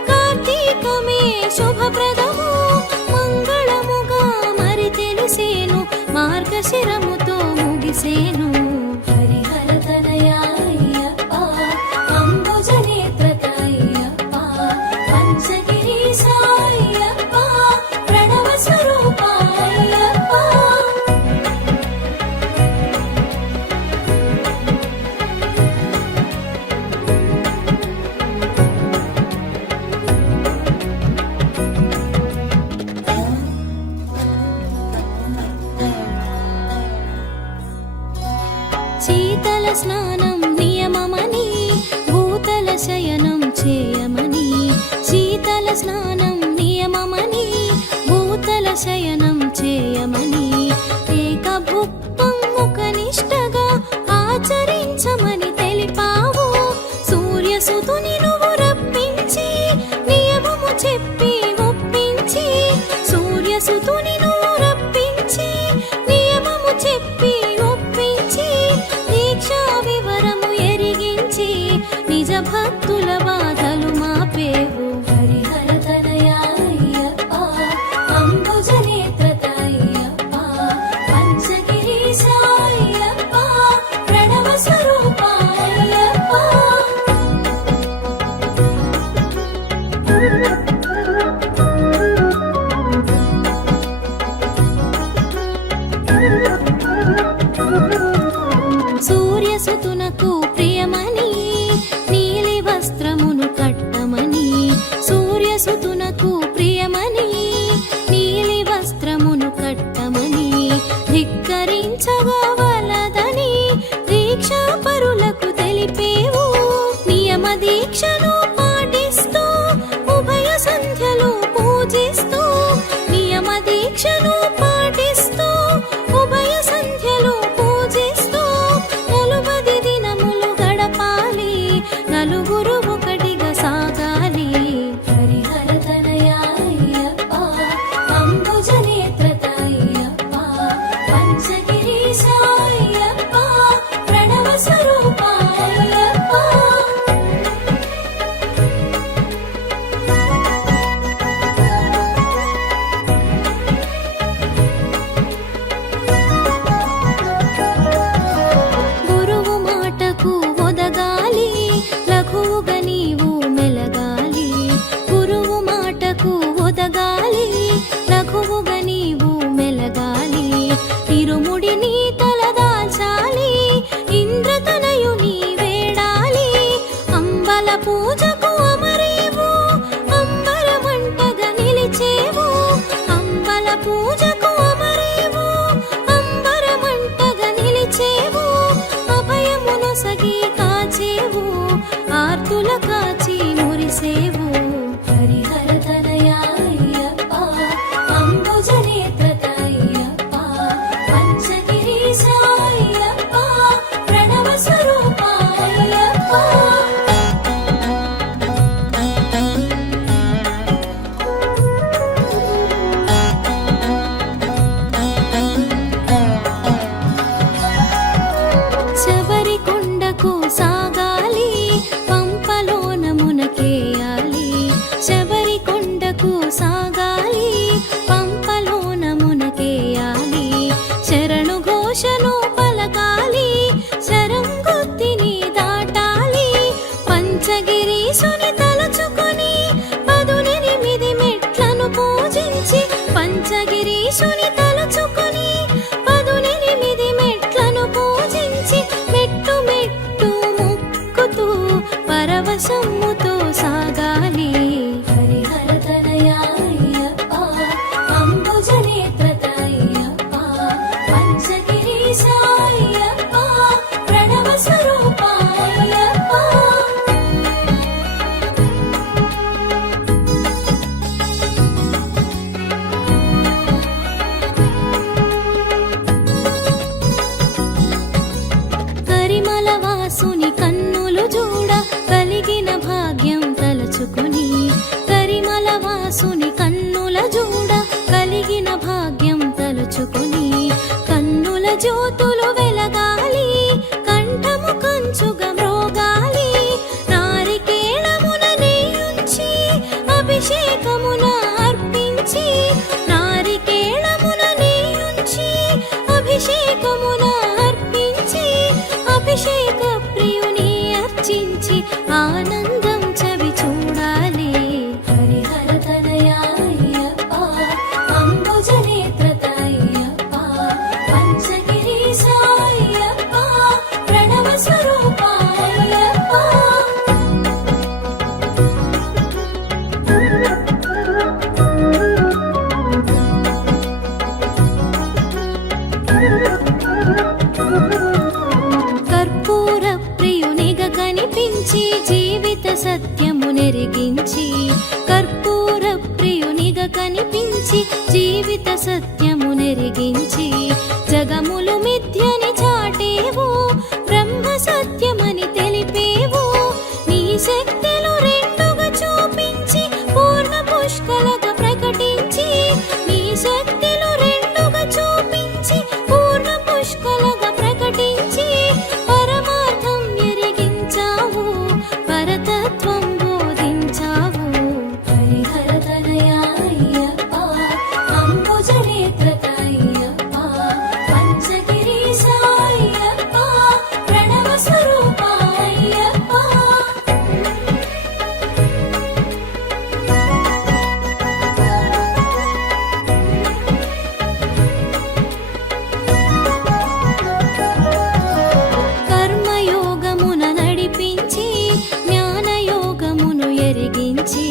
కార్తీకమే శుభప్రదము మంగళముగా మరి తెలిసేను మార్గశిరముతో ముగిసేను హరిహర తనయా అయ్యప్ప అంబుజ నేత్రత అయ్యప్ప పంచగిరీశ అయ్యప్ప ప్రణవ స్వరూప అయ్యప్ప శీతల స్నానం నియమమని భూతల శయనం చేయమని శీతల స్నానం నియమమని భూతల శయనం చేయమని ఏకభుక్తం ముఖనిష్టగా ఆచరించమని తెలిపావు సూర్యసుతుని నువ్వు రప్పించి నియమము చెప్పి ఒప్పించి సూర్యసుతుని నువ్వు రప్పించి నియమము చెప్పి ఒప్పించి దీక్షా వివరము ఎరిగించి నిజ భక్తుల బాధలు మాపేవు హరిహర తనయా అయ్యప్ప అంబుజ నేత్రత అయ్యప్ప పంచగిరీశ అయ్యప్ప ప్రణవ స్వరూప అయ్యప్ప సూర్యసుతునకు ప్రియమని నీలి వస్త్రమును కట్టమని సూర్యసుతునకు ప్రియమని నీలి వస్త్రమును కట్టమని ధిక్కరించగా వలదని దీక్షా పరులకు తెలిపేవు నియమ దీక్షను పాటిస్తూ ఉభయ సంధ్యలు పూజిస్తూ నియమ దీక్షను పాటిస్తూ ఉభయ సంధ్యలు పూజిస్తూ 40 దినములు గడపాలి నలుగురు ఒకటిగా సాగాలి హరిహర తనయా అయ్యప్ప అంబుజ నేత్రత అయ్యప్ప పంచగిరీశ అయ్యప్ప ప్రణవ స్వరూప అయ్యప్ప గురువు మాటకు ఒదగాలి లఘువుగా నీవు మెలగాలి గురువు మాటకు ఒదగాలి లఘువుగా నీవు మెలగాలి ఇరుముడిని తలదాల్చాలి ఇంద్రతనయుని వేడాలి అంబల పూజకు అమరేవు అంబరమంటగా నిలిచేవు అంబల పూజకు అమరేవు అంబరమంటగా నిలిచేవు అభయమును సగి కాచేవు ఆర్తుల కాచి మురిసేవు హరిహర తనయా అయ్యప్ప అంబుజ నేత్ర ఈశుని తలుచుకొని 18 మెట్లను పూజించి మెట్టు మెట్టు మొక్కుతూ పరవశముతో సాగాలి. హరిహర తనయ అయ్యప్ప అంబుజనేత్ర అయ్యప్ప పంచగిరీశ అయ్యప్ప ప్రణవ స్వరూప అయ్యప్ప. కరిమల వాసుని కన్నులు చూడ కలిగిన భాగ్యం తలచుకొని కరిమల వాసుని కన్నుల చూడ కలిగిన భాగ్యం తలుచుకొని కన్నుల జ్యోతులు వెలగాలి కంఠము కంచుగా మ్రోగాలి నారికేళమున నెయ్యుంచి అభిషేకమున అర్పించి నారికేళమున నెయ్యుంచి అభిషేకమున అర్పించి అభిషేక ప్రియుని అర్చించి ఆనందం చవి చూడాలి. హరిహర తనయ అయ్యప్ప అంబుజనేత్ర అయ్యప్ప పంచగిరీశ అయ్యప్ప ప్రణవ స్వరూప అయ్యప్ప. కర్పూర ప్రియునిగా కనిపించి జీవిత సత్యము నెరిగించి కర్పూర ప్రియునిగా కనిపించి జీవిత సత్యము నెరిగించి జగములు మిథ్యని చాటేవు బ్రహ్మ సత్యమని తెలిపేవు నీ శక్తులు రెండుగా చూపించి పూర్ణ పుష్కలగా ప్రకటించి నీ శక్తులు రెండుగా చూపించి పూర్ణ పుష్కలగా ప్రకటించి పరమార్థం ఎరిగించావు పరతత్వం బోధించావు. హరిహర తనయ అయ్యప్ప అంబుజనేత్ర అయ్యప్ప పంచగిరీశ అయ్యప్ప ప్రణవ స్వరూప అయ్యప్ప. కర్మయోగమున నడిపించి జ్ఞానయోగమును ఎరిగించి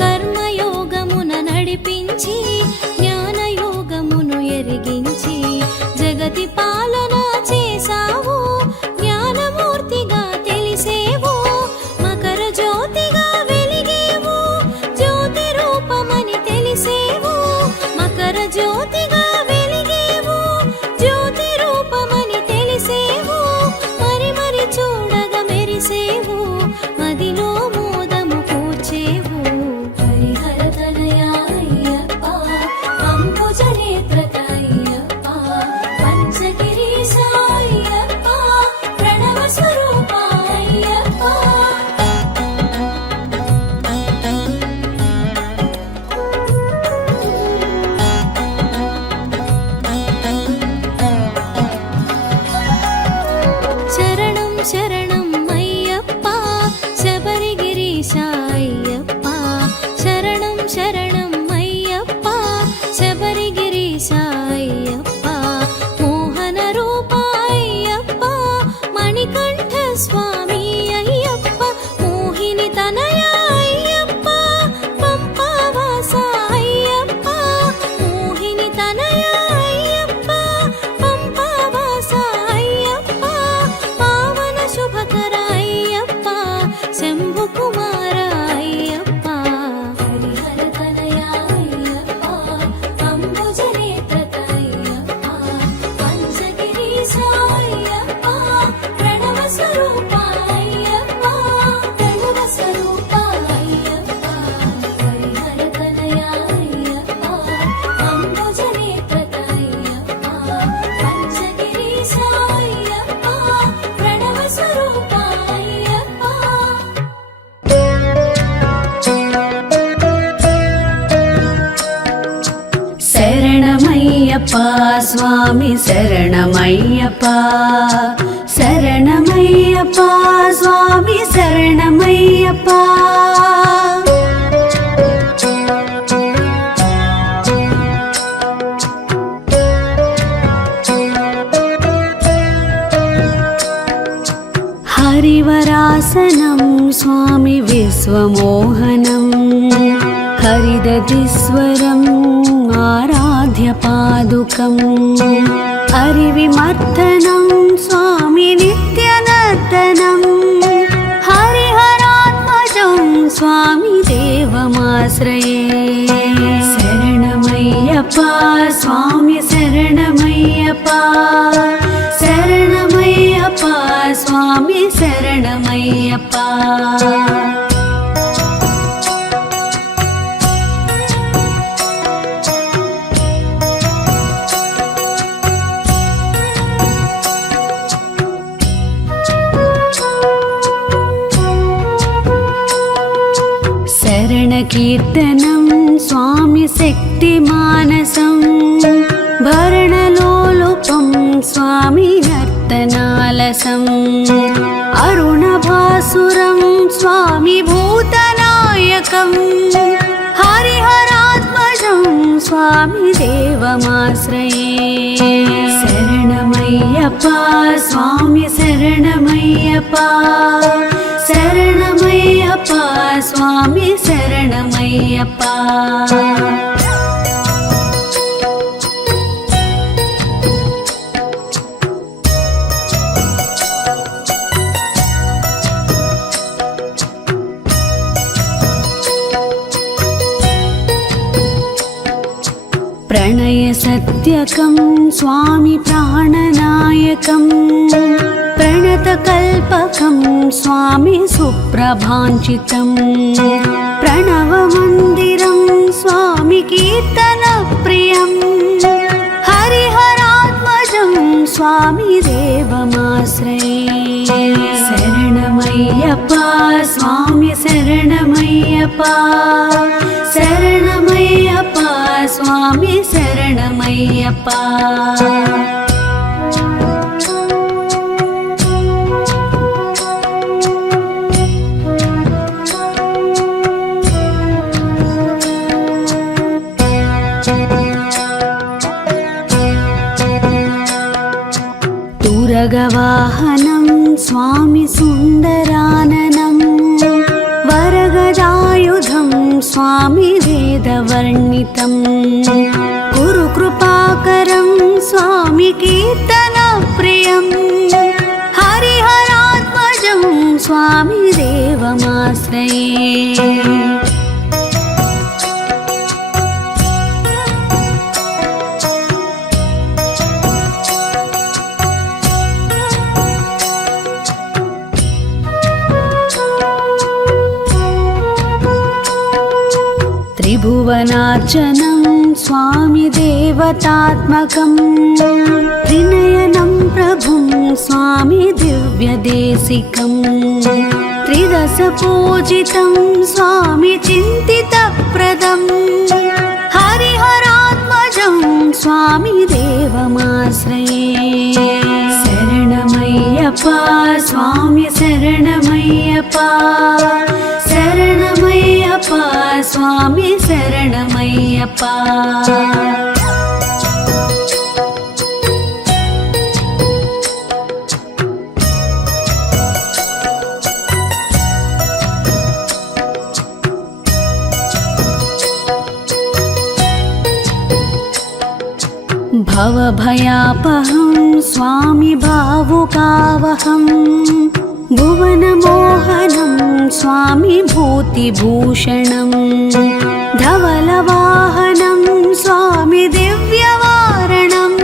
కర్మయోగమున నడిపించి జ్ఞానయోగమును ఎరిగించి జగతి పాలన చేసావు జ్ఞానమూర్తిగా తెలిసేవు మకర జ్యోతిగా వెలిగేవు జ్యోతి రూపమని తెలిసేవు మకర జ్యోతిగా వెలిగేవు జ్యోతి రూపమని తెలిసేవు మరి మరి చూడగా మెరిసేవు మదిలో మోదము కూర్చేవు. హరిహర తనయ అయ్యప్ప అంబుజనేత్ర అయ్యప్ప పంచగిరీశ అయ్యప్ప ప్రణవ స్వరూప అయ్యప్ప. శరణం శరణం అయ్యప్ప శబరిగిరీశ అయ్యప్ప శరణం శరణం అయ్యప్ప శబరిగిరీశ అయ్యప్ప మోహన రూప అయ్యప్ప మణికంఠ స్వామి అయ్యప్ప మోహిని తనయ అయ్యప్ప పంపావాస అయ్యప్ప మోహిని తనయ అయ్యప్ప పంపావాస అయ్యప్ప పావన శుభకర అయ్యప్ప శంభు కుమార అయ్యప్ప. హరిహర తనయ అయ్యప్ప అంబుజనేత్ర అయ్యప్ప పంచగిరీశ అయ్యప్ప ప్రణవ స్వరూప అయ్యప్ప ప్రణవ స్వరూప అయ్యప్ప. హరిహర తనయ అయ్యప్ప అంబుజనేత్ర అయ్యప్ప పంచగిరీశ అయ్యప్ప ప్రణవ స్వరూప అయ్యప్ప. శరణమయ్యప్ప స్వామి శరణమయ్యప్ప శరణమయ్యప్ప స్వామి శరణమయ్యప్ప. हरिवरासनं स्वामि विश्वमोहनं हरिदधिस्वरम् आराध्य पादुकम् हरिविमर्दनं स्वामि नित्यनर्तनं हरिहरात्मजं स्वामि देवमाश्रये शरणमय्यप्पा स्वामि शरणमय्यप्पा शरणमय्यप्पा स्वामि शरणमय्यप्पा शरणकीर्तनं स्वामि शक्तिमानसं भरणलोलुपं स्वामि नर्तनालसम् अरुणभासुरं स्वामि भूतनायकं हरिहरात्मजं स्वामि देवमाश्रये शरणमय्यप्पा स्वामि शरणमय्यप्पा शरणमय्यप्पा स्वामि शरणमय्यप्पा प्रणयसत्यकं स्वामि प्राणनायकं प्रणतकल्पकं स्वामि सुप्रभाञ्चितं प्रणवमन्दिरं स्वामि कीर्तनप्रियं हरिहरात्मजं स्वामि देवमाश्रये शरणमय्यप्पा स्वामि शरणमय्यप्पा शरणमय्यप्पा स्वामि शरणमय्यप्पा तुरगवाहनं स्वामि सुन्दराननं वरगदायुधं स्वामि वेदवर्णितं गुरुकृपाकरं स्वामि कीर्तनप्रियं हरिहरात्मजं स्वामि देवमाश्रये त्रिभुवनार्चनं स्वामि देवतात्मकं त्रिनयनं प्रभुं स्वामि दिव्यदेशिकं त्रिदशपूजितं स्वामि चिन्तितप्रदं हरिहरात्मजं स्वामि देवमाश्रये शरणमय्यप्पा स्वामि शरणमय्यप्पा शरणमय्यप्पा स्वामि शरणमय्यप्पा भवभयापहं स्वामि भावुकावहं भुवनमोहनं स्वामि भूतिभूषणं धवलवाहनं स्वामि दिव्यवारणं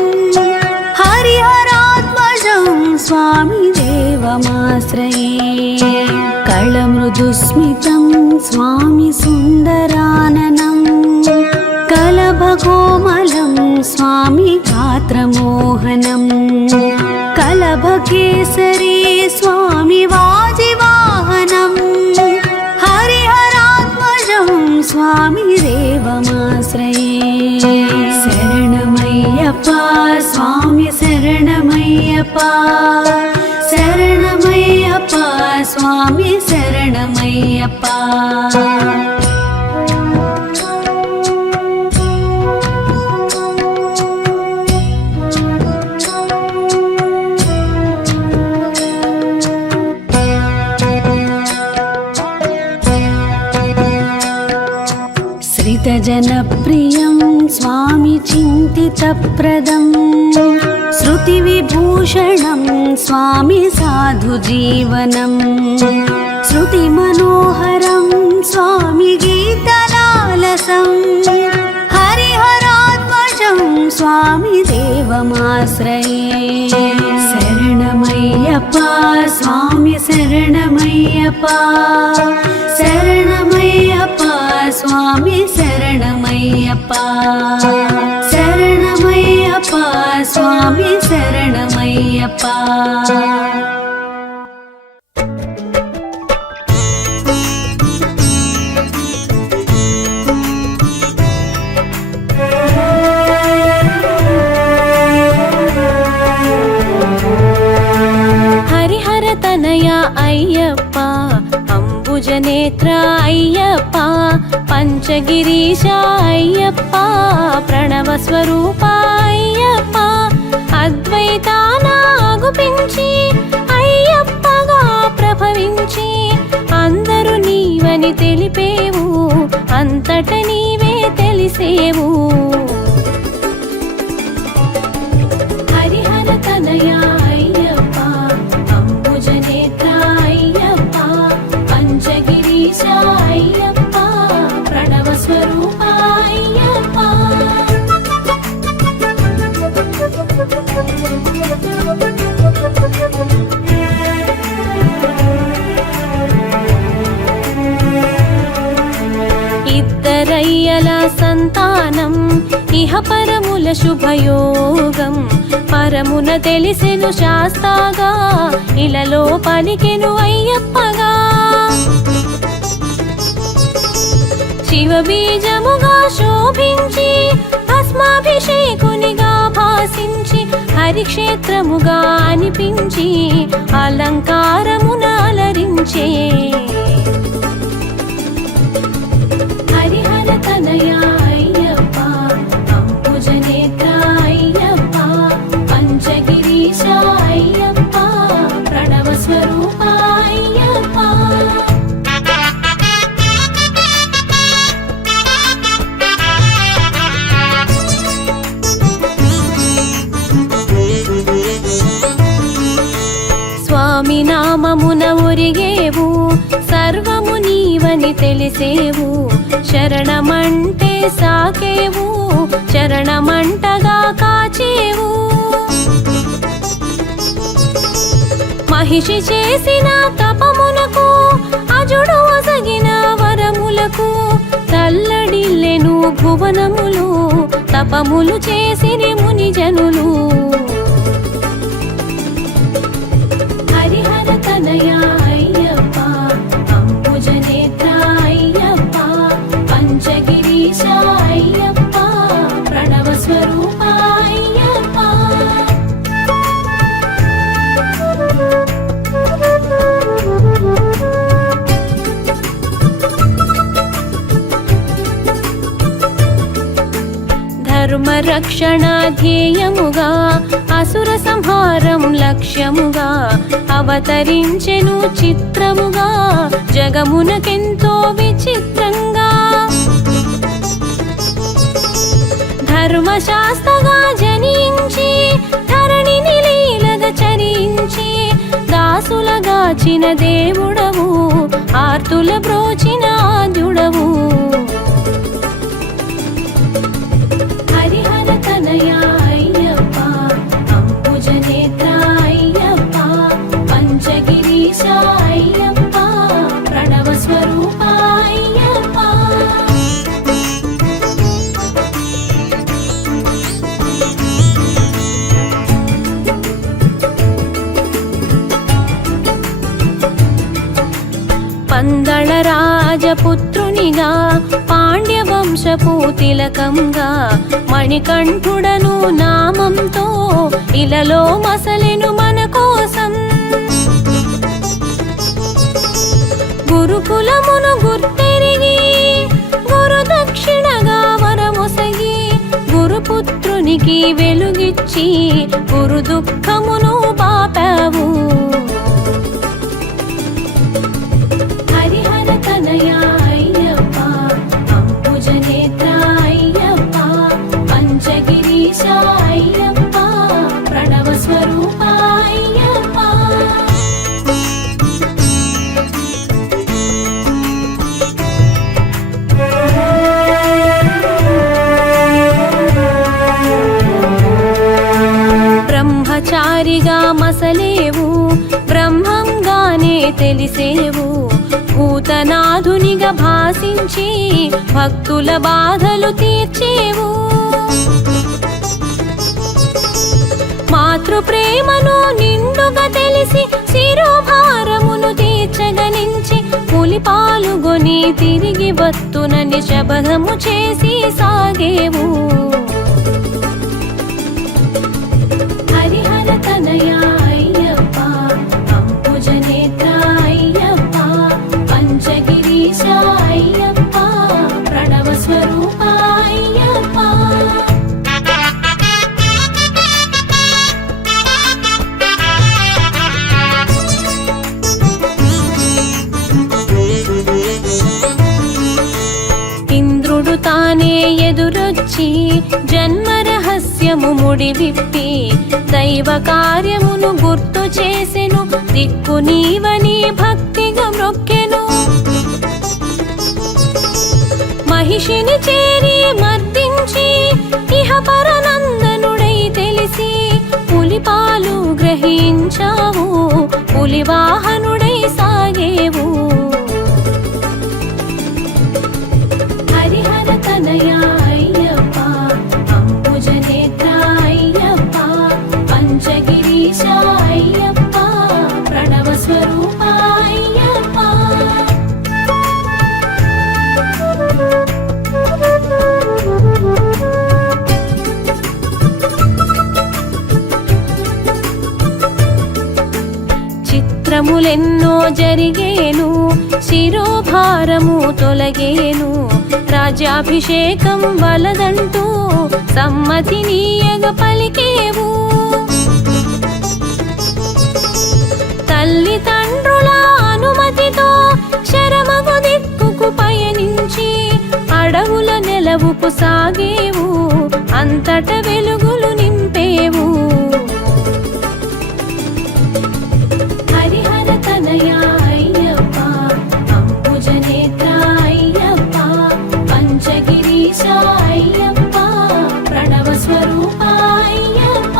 हरिहरात्मजं स्वामि देवमाश्रये कलमृदुस्मितं स्वामि सुन्दराननं कलभकोमलं स्वामि गात्रमोहनं कलभकेसरी स्वामि वाजिवाहनं हरिहरात्मजं स्वामि देवमाश्रये शरणमय्यप्पा स्वामि शरणमय्यप्पा शरणमय्यप्पा स्वामि शरणमय्यप्पा चिन्तितप्रदम् श्रुतिविभूषणं स्वामी साधुजीवनम् श्रुतिमनोहरं स्वामी गीतलालसम् हरिहरात्मजं स्वामी देवमाश्रये शरणमय्यप्पा स्वामी शरणमय्यप्पा शरणमय्यप्पा स्वामी शरणमय्यप्पा शरणमय्यप्पा स्वामी शरणमय्यप्पा అయ్యప్ప అంబుజనేత్ర అయ్యప్ప పంచగిరీశ అయ్యప్ప ప్రణవ స్వరూప అయ్యప్ప అద్వైతానాగుపించి అయ్యప్పగా ప్రభవించి అందరూ నీవని తెలిపేవు అంతట నీవే తెలిసేవు హరిహర తనయ ఇద్దరయ్యల సంతానం ఇహ పరముల శుభయోగం పరమున తెలిసెను శాస్తాగా ఇలలో పలికెను అయ్యప్పగా శివబీజముగా శోభించి భస్మాభిషేకునిగా భాసించి హరిక్షేత్రముగా అనిపించి అలంకారమున అలరించే హరిహర తనయ అయ్యప్ప అంబుజనేత్ర అయ్యప్ప పంచగిరీశ అయ్యప్ప ప్రణవ స్వరూప అయ్యప్ప స్వామి నామమున ఒరిగేవు సర్వము నీవని తెలిసేవు శరణమంటే సాకేవు చరణమంటగా కాచేవు మహిషి చేసిన తపమునకు అజుడు ఒసగిన వరములకు తల్లడిల్లెను భువనములు తపములు చేసిని ముని జనులు హరిహర తనయ అయ్యప్ప అంబుజనేత్ర అయ్యప్ప పంచగిరీశ అయ్యప్ప ప్రణవ స్వరూప అయ్యప్ప ధర్మరక్షణ ధ్యేయముగా అసుర సంహారం లక్ష్యముగా అవతరించెను చిత్రముగా జగమునకెంతో విచిత్రంగా ధర్మశాస్త్రగా జనించి ధరణిని లీలగా చరించి దాసులగాచిన దేవుడవు ఆర్తుల బ్రోచిన ఆద్యుడవు హరిహర తనయ అయ్యప్ప అంబుజనేత్ర అయ్యప్ప పంచగిరీశ అయ్యప్ప ప్రణవ స్వరూప అయ్యప్ప పందళ రాజపుత్రునిగా పాండ్యవంశపు తిలకంగా మణికంఠుడను నామంతో ఇలలో మసలెను మన కోసం గురుకులమును గుర్తెరిగి గురు దక్షిణగా వరమొసగి గురుపుత్రునికి వెలుగిచ్చి గురు దుఃఖమును పాపావు హరిహర తనయ అయ్యప్ప అంబుజనేత్ర అయ్యప్ప పంచగిరీశ పంచగిరీశ అయ్యప్ప ప్రణవ స్వరూప అయ్యప్ప బ్రహ్మచారిగా మసలేవు బ్రహ్మంగానే తెలిసేవు భూతనాథునిగా భాసించి భక్తుల బాధలు తీర్చేవు మాతృ ప్రేమను నిండుగా తెలిసి శిరోభారమును తీర్చగనించి పులి పాలుగొని తిరిగి వత్తునని శబదము చేసి సాగేవు హరిహర తనయ అయ్యప్ప అంబుజనేత్ర అయ్యప్ప పంచగిరీశ అయ్యప్ప ప్రణవ స్వరూప అయ్యప్ప ఇంద్రుడు తానే ఎదురొచ్చి జన్మ రహస్యము ముడివిప్పి దైవ కార్యమును గుర్తు చేసెను దిక్కు నీవని భక్తిగా మ్రొక్కెను మహిషిని చేరి మర్దించి ఇహ పరనందనుడై తెలిసి పులిపాలు గ్రహించావు పులివాహనుడై సాగేవు హరిహర తనయ అయ్యప్ప అంబుజనేత్ర అయ్యప్ప పంచగిరీశ అయ్యప్ప ప్రణవ స్వరూప అయ్యప్ప చిత్రములెన్నో జరిగేను శిరోభారము తొలగేను రాజ్యాభిషేకం వలదంటూ సమ్మతినీయగ పలికేవు తల్లిదండ్రుల అనుమతితో శరమగు దిక్కుకు పయనించి అడవుల నెలవుకు సాగేవు అంతట వెలుగులు నింపేవు హరిహర తనయ అయ్యప్ప అంబుజనేత్ర అయ్యప్ప పంచగిరీశ అయ్యప్ప ప్రణవ స్వరూప అయ్యప్ప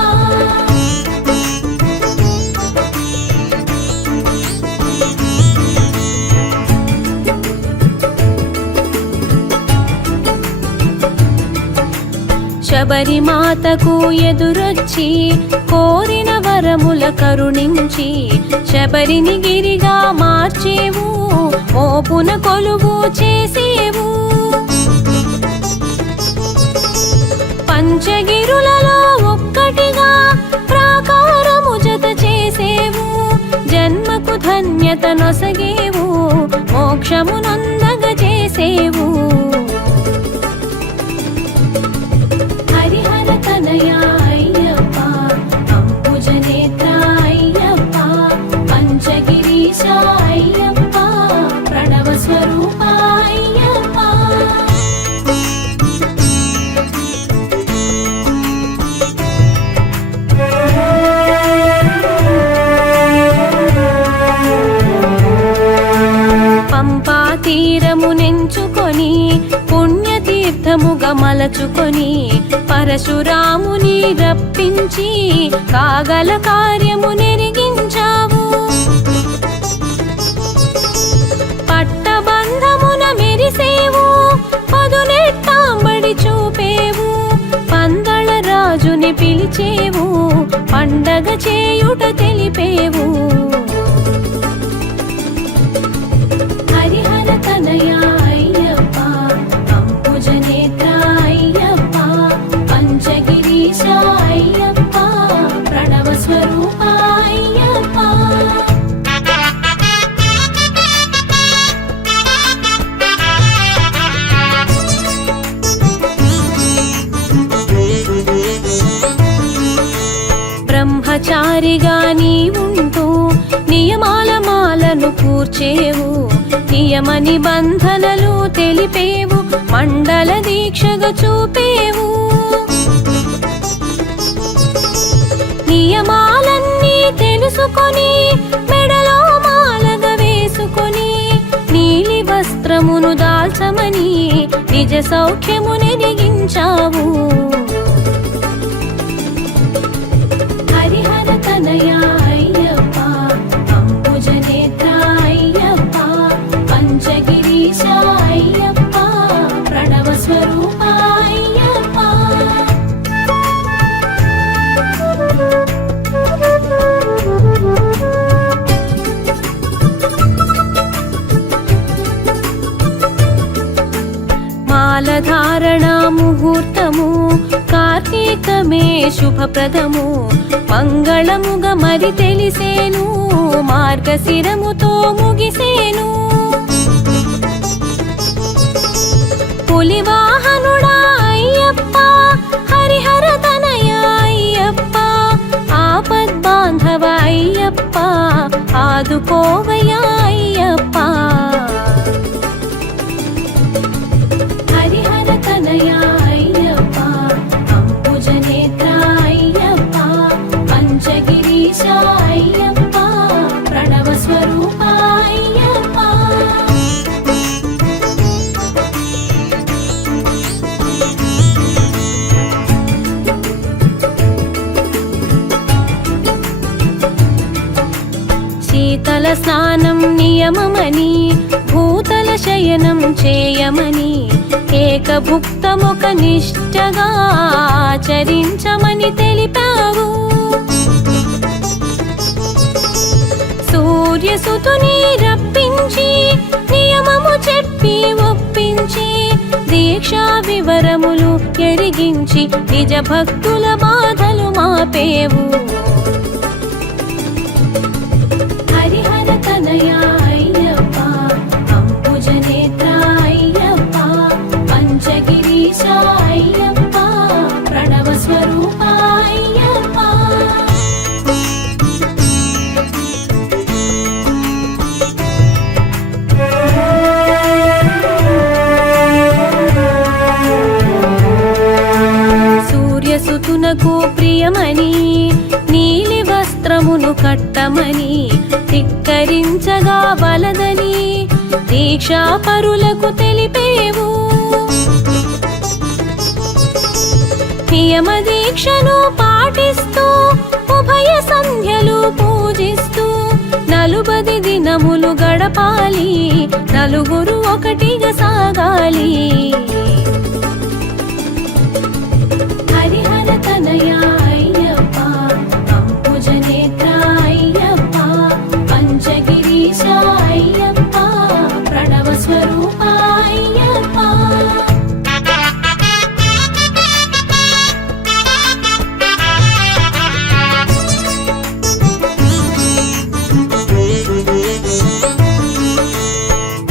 శబరిమాతకు ఎదురొచ్చి కోరిన వరముల కరుణించి శబరిని గిరిగా మార్చేవు మోపున కొలువు చేసేవు పంచగిరులలో ఒక్కటిగా ప్రాకారము జత చేసేవు జన్మకు ధన్యత నొసగేవు మోక్షము నొందగ చేసేవు హరిహర తనయ అయ్యప్ప అంబుజనేత్ర అయ్యప్ప పంచగిరీశ అయ్యప్ప ప్రణవ స్వరూప అయ్యప్ప పంపా తీరమునెంచుకొని పుణ్యతీర్థముగా మలచుకొని పరశురాముని రప్పించి కాగల కార్యము నెరిగించావు పట్టబంధమున మెరిసేవు పదునెట్టాంబడి చూపేవు పందళ రాజుని పిలిచేవు పండగ చేయుట తెలిపేవు హరిహర తనయ అయ్యప్ప అంబుజనేత్ర అయ్యప్ప పంచగిరీశ అయ్యప్ప ప్రణవ స్వరూప అయ్యప్ప బ్రహ్మచారిగా నీవుంటూ నియమాల మాలను కూర్చేవు నియమ నిబంధనలు తెలిపేవు మండల దీక్షగా చూపేవు నియమాలన్నీ తెలుసుకొని మెడలో మాలగా వేసుకొని నీలి వస్త్రమును దాల్చమని నిజ సౌఖ్యమునెరిగించావు. హరిహర తనయ అయ్యప్ప, అంబుజనేత్ర అయ్యప్ప, పంచగిరీశ అయ్యప్ప, ప్రణవ స్వరూప అయ్యప్ప. మాలధారణ ముహూర్తము కార్తీకమే శుభప్రదము, మంగళముగా మరి తెలిసేను, మార్గశిరముతో ముగిసేను. పులివాహనుడా అయ్యప్ప, హరిహర తనయ అయ్యప్ప, ఆపద్బాంధవ అయ్యప్ప, ఆదుకోవయ్యా అయ్యప్ప. హరిహర తనయ అయ్యప్ప, అంబుజనేత్ర అయ్యప్ప, పంచగిరీశ అయ్యప్ప, ప్రణవ స్వరూప అయ్యప్ప. శీతల స్నానం నియమమని, భూతల శయనం చేయమని, ఏకభుక్తమొక నిష్టగా ఆచరించమని తెలిపావు. సూర్యసుతుని రప్పించి నియమము చెప్పి ఒప్పించి, దీక్షా వివరములు ఎరిగించి నిజ భక్తుల బాధలు మాపేవు. హరిహర తనయ అయ్యప్ప, అంబుజనేత్ర అయ్యప్ప, పంచగిరీశ అయ్యప్ప, ప్రణవ స్వరూప అయ్యప్ప. సూర్యసుతునకు ప్రియమని నీలి వస్త్రమును కట్టమని ధిక్కరించగా వలదని దీక్షా పరులకు తెలిపేవు. నియమ దీక్షను పాటిస్తూ ఉభయ సంధ్యలు పూజిస్తూ 40 దినములు గడపాలి, నలుగురు ఒకటిగా సాగాలి. హరిహర తనయ అయ్యప్ప, అంబుజనేత్ర అయ్యప్ప, పంచగిరీశ అయ్యప్ప, ప్రణవ స్వరూప అయ్యప్ప.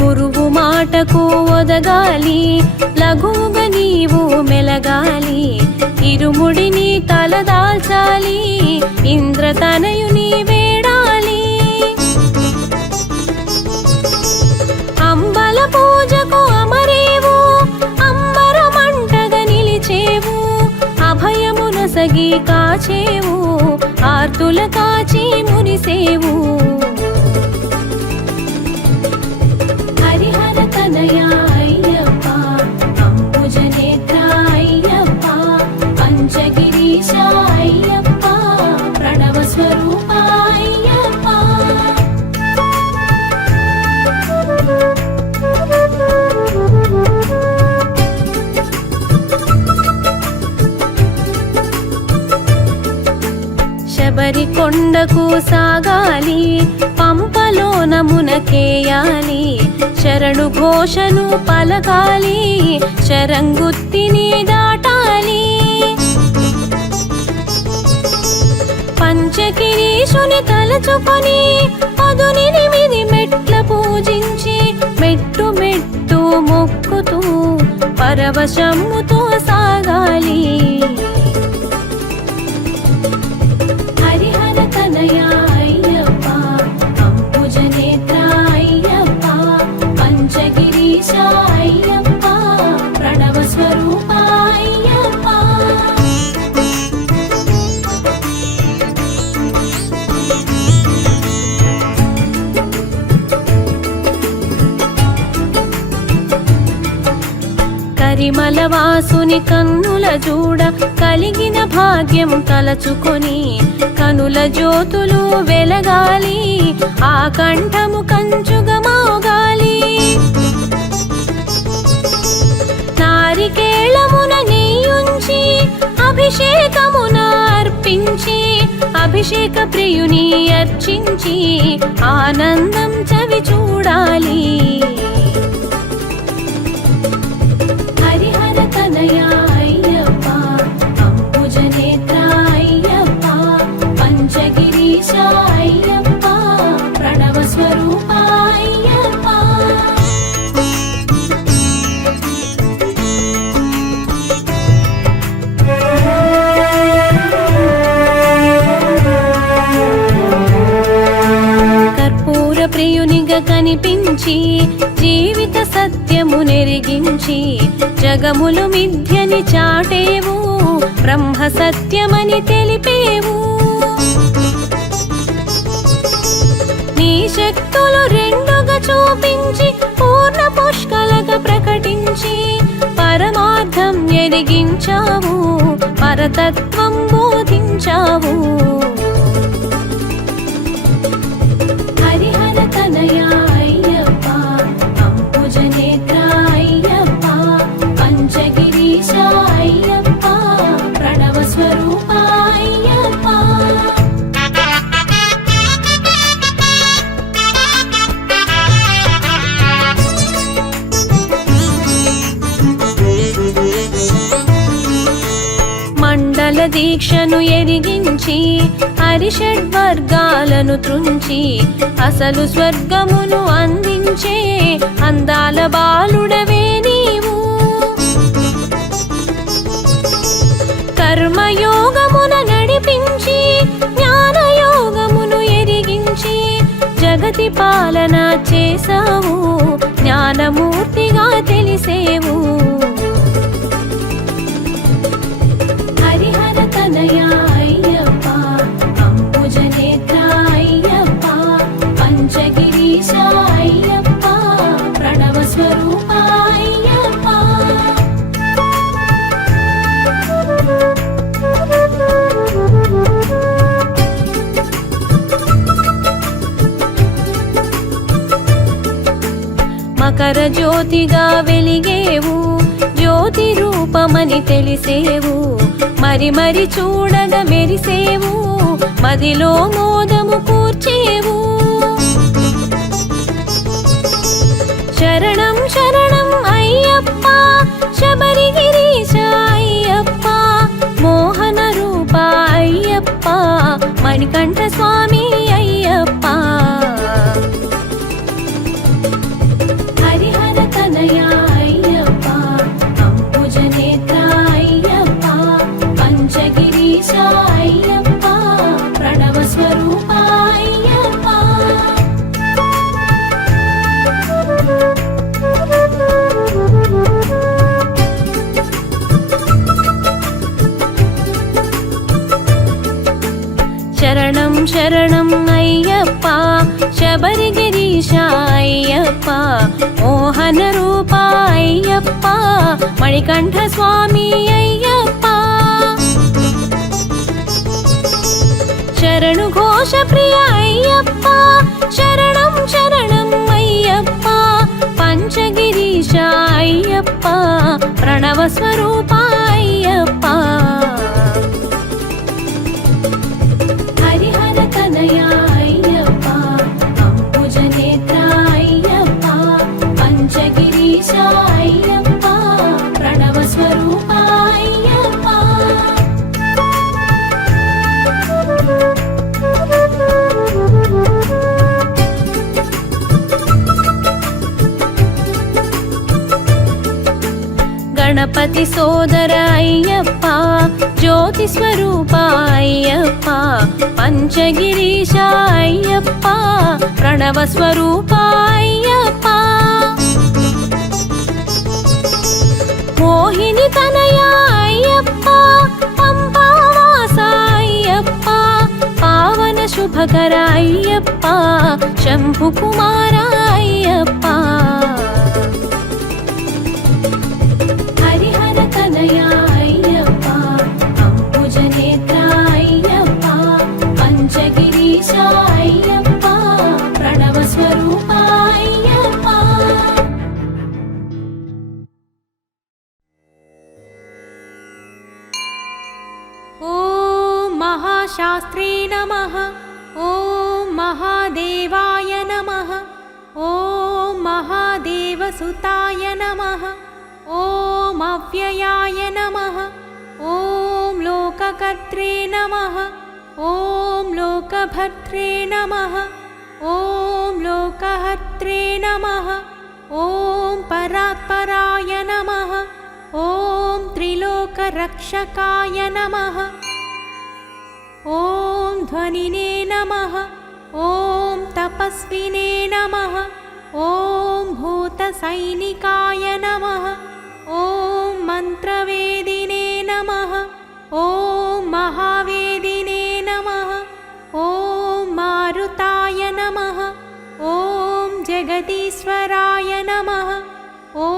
గురువు మాటకు ఒదగాలి, లఘువుగా నీవు మెలగాలి, ఇరుముడిని తలదాల్చాలి, ఇంద్రతనయుని వేడాలి. అంబల పూజకు అమరేవు, అంబరమంటగా నిలిచేవు, అభయమునసగి కాచేవు, ఆర్తుల కాచి మురిసేవు. హరిహర తనయ అయ్యప్ప, అంబుజనేత్ర అయ్యప్ప, పంచగిరీశ అయ్యప్ప, ప్రణవ స్వరూప అయ్యప్ప. శబరి కొండకు సాగాలి, పంపలో నమునకేయాలి, శరణు ఘోషను పలకాలి, శరంగుత్తిని దాటాలి. పంచగిరీశుని తలచుకొని అదుని 8 మెట్ల పూజించి మెట్టు మెట్టు మొక్కుతూ పరవశముతో సాగాలి. హరిహర తనయ అయ్యప్ప, అంబుజనేత్ర అయ్యప్ప, పంచగిరీశ అయ్యప్ప, ప్రణవ స్వరూప అయ్యప్ప. కరిమల వాసుని కన్నుల చూడ కలిగిన భాగ్యం తలచుకొని కనుల జ్యోతులు వెలగాలి ఆ కంఠము కంచుగా మోగాలి నారికేళమున నెయ్యుంచి అభిషేకమున అర్పించి అభిషేక ప్రియుని అర్చించి ఆనందం చవి చూడాలి హరిహర తనయ అయ్యప్ప అంబుజనేత్ర అయ్యప్ప పంచగిరీశ అయ్యప్ప ప్రణవ స్వరూప అయ్యప్ప ప్రియునిగా కనిపించి జీవిత సత్యము నెరిగించి జగములు మిథ్యని చాటేవు బ్రహ్మ సత్యమని తెలిపేవు నీ శక్తులు రెండుగా చూపించి పూర్ణ పుష్కలగా ప్రకటించి పరమార్థం ఎరిగించావు పరతత్వం బోధించావు హరిహర తనయ అయ్యప్ప అంబుజనేత్ర అయ్యప్ప పంచగిరీశ అయ్యప్ప ప్రణవ స్వరూప అయ్యప్ప మండల దీక్షను ఎరిగించి హరిషడ్వర్గాలను త్రుంచి అసలు స్వర్గమును అందించే అందాల బాలుడవే నీవు కర్మయోగమున నడిపించి జ్ఞానయోగమును ఎరిగించి జగతి పాలన చేసావు జ్ఞానమూర్తిగా తెలిసేవు హరిహర తనయ అయ్యప్ప అంబుజనేత్ర అయ్యప్ప పంచగిరీశ అయ్యప్ప ప్రణవ స్వరూప అయ్యప్ప మకర జ్యోతిగా వెలిగేవు జ్యోతి రూపమని తెలిసేవు మరి మరి చూడగా మెరిసేవు మదిలో మోదము కూర్చేవు శరణం శరణం అయ్యప్ప శబరిగిరీశ అయ్యప్ప మోహన రూప అయ్యప్ప మణికంఠ స్వామి అయ్యప్ప హరిహర తనయ అయ్యప్ప అంబుజనేత్ర అయ్యప్ప పంచగిరీశ అయ్యప్ప ప్రణవ స్వరూప అయ్యప్ప శరణం శరణం అయ్యప్ప శబరిగిరీశ అయ్యప్ప మోహన రూప అయ్యప్ప మణికంఠ స్వామి అయ్యప్ప శరణు ఘోష ప్రియ అయ్యప్ప శరణం శరణం అయ్యప్ప పంచగిరీశ అయ్యప్ప ప్రణవ స్వరూప అయ్యప్ప హరిహర తనయ అయ్యప్ప అంబుజనేత్ర అయ్యప్ప పంచగిరీశ అయ్యప్ప ప్రణవ స్వరూప అయ్యప్ప గణపతి సోదర అయ్యప్ప జ్యోతి స్వరూప అయ్యప్ప పంచగిరీశ అయ్యప్ప ప్రణవ స్వరూప అయ్యప్ప మోహిని తనయ అయ్యప్ప పంపావాస అయ్యప్ప పావన శుభకర అయ్యప్ప శంభు కుమార అయ్యప్ప హరి महाशास्त्रे नमः। ॐ महादेवाय नमः। ॐ महादेवसुताय नमः। ॐ अव्ययाय नमः। ॐ लोककर्त्रे नमः। ॐ लोकभर्त्रे नमः। ॐ लोकहर्त्रे नमः। ॐ परात्पराय नमः। ॐ त्रिलोकरक्षकाय नमः। ॐ ध्वनिने नमः। ॐ तपस्विने नमः। ॐ भूतसैनिकाय नमः। ॐ मन्त्रवेदिने नमः। ॐ महावेदिने नमः। ॐ मारुताय नमः। ॐ जगदीश्वराय नमः। ॐ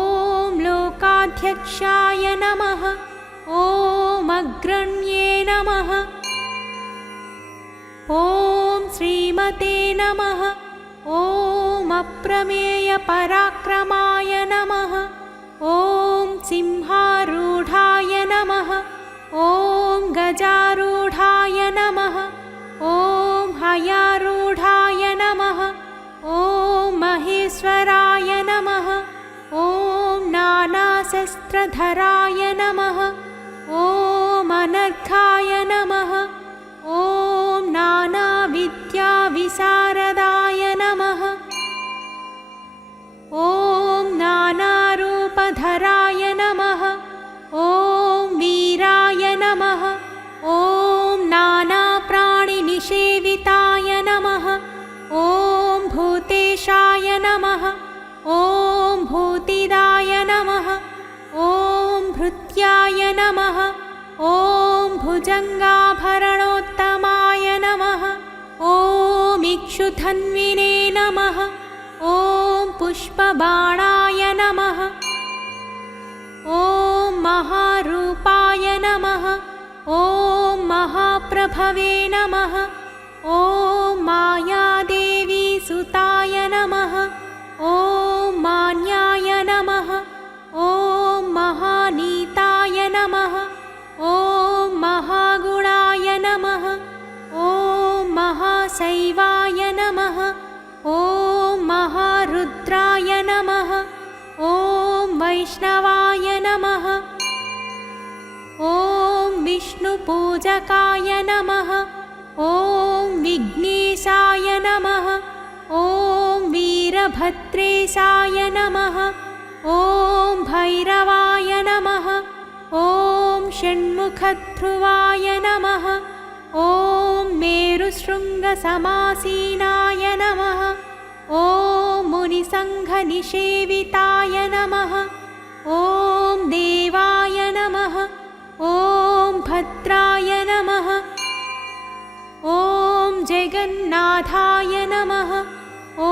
लोकाध्यक्षाय नमः। ॐ अग्रण्ये नमः। ॐ श्रीमते नमः। ॐ अप्रमेयपराक्रमाय नमः। ॐ सिंहारूढाय नमः। ॐ गजारूढाय नमः। ॐ हयारूढाय नमः। ॐ महेश्वराय नमः। ॐ नानाशस्त्रधराय नमः। ॐ अनर्घाय नमः। ॐ नानाविद्याविशारदाय नमः। ॐ नानारूपधराय नमः। ॐ वीराय नमः। ॐ नानाप्राणिनिषेविताय नमः। ॐ भूतेशाय नमः। ॐ भूतिदाय नमः। ॐ भृत्याय नमः। ॐ भुजङ्गाभरणोत्तमाय नमः। ॐ इक्षुधन्विने नमः। ॐ पुष्पबाणाय नमः। ॐ महारूपाय नमः। ॐ महाप्रभवे नमः। ॐ मायादेवी सुताय नमः। ॐ मान्याय नमः। ॐ महानीताय नमः। ॐ महागुणाय नमः। ॐ महाशैवाय नमः। ॐ महारुद्राय नमः। ॐ वैष्णवाय नमः। ॐ विष्णुपूजकाय नमः। ॐ विघ्नेशाय नमः। ॐ वीरभद्रेशाय नमः। ॐ भैरवाय नमः। ॐ षण्मुखध्रुवाय नमः। ॐ मेरुशृङ्गसमासीनाय नमः। ॐ मुनिसङ्घनिषेविताय नमः। ॐ देवाय नमः। ॐ भद्राय नमः। ॐ जगन्नाथाय नमः। ॐ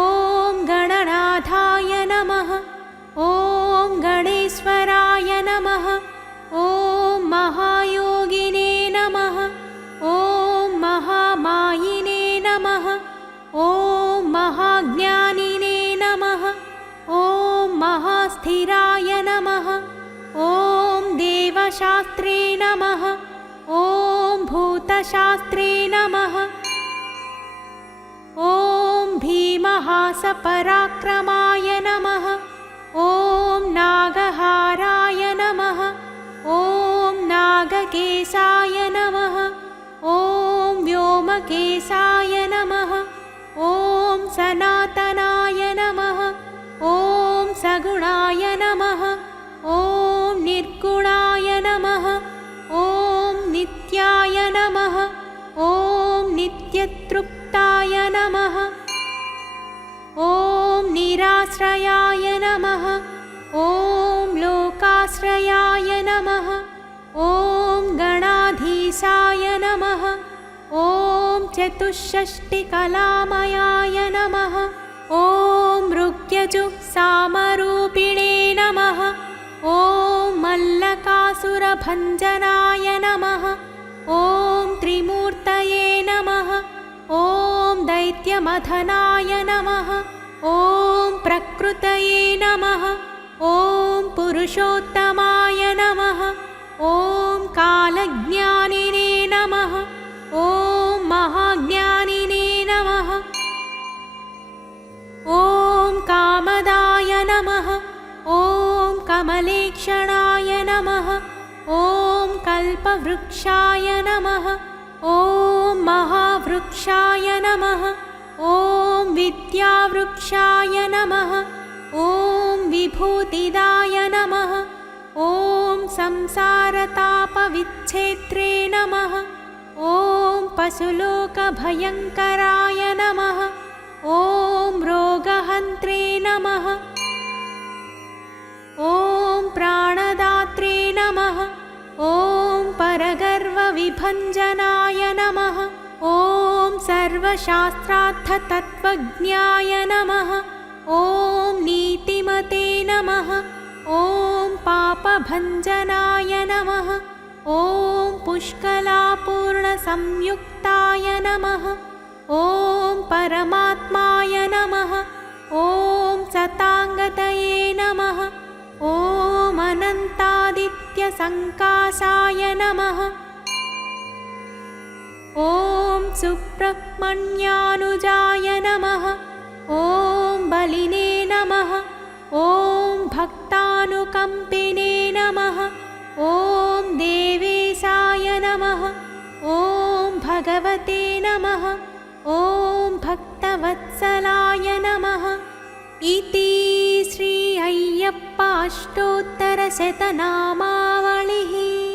गणनाथाय नमः। ॐ गणेश्वराय नमः। ॐ महायोगिने नमः। ॐ महामायिने नमः। ॐ महाज्ञानिने नमः। ॐ महास्थिराय नमः। ॐ देवशास्त्रे नमः। ॐ भूतशास्त्रे नमः। ॐ भीमहासपराक्रमाय नमः। ॐ नागहाराय नमः। ॐ नागकेशाय नमः। ॐ व्योमकेशाय नमः। ॐ सनातनाय नमः। ॐ सगुणाय नमः। ॐ निर्गुणाय नमः। ॐ नित्याय नमः। ॐ नित्यतृप्ताय नमः। ॐ निराश्रयाय नमः। ॐ लोकाश्रयाय नमः। ॐ गणाधीशाय नमः। ॐ चतुष्षष्टिकलामयाय नमः। ॐ ऋग्यजुःसामरूपिणे नमः। ॐ मल्लकासुरभञ्जनाय नमः। ॐ त्रिमूर्तये नमः। ॐ दैत्यमथनाय नमः। ॐ प्रकृतये नमः। ॐ पुरुषोत्तमाय नमः। ॐ कालज्ञानिने नमः। ॐ कल्पवृक्षाय नमः ॐ महावृक्षाय नमः ॐ विद्यावृक्षाय नमः ॐ विभूतिदाय नमः ॐ संसारतापविच्छेत्रे नमः ॐ पशुलोकभयङ्कराय नमः ॐ रोगहन्त्रे नमः ॐ प्राणदात्रे नमः ॐ परगर्वविभञ्जनाय नमः ॐ सर्वशास्त्रार्थतत्त्वज्ञाय नमः ॐ नीतिमते नमः ॐ पापभञ्जनाय नमः ॐ पुष्कलापूर्णसंयुक्ताय नमः ॐ परमात्माय नमः ॐ सताङ्गतये नमः ॐ अनन्तादित्यसङ्काशाय नमः ॐ सुब्रह्मण्यानुजाय नमः ॐ बलिने नमः ॐ भक्तानुकम्पिने नमः ॐ देवेशाय नमः ॐ भगवते नमः ॐ भक्तवत्सलाय नमः इति श्री अय्यप्पाष्टोत्तरशतनामावलिः।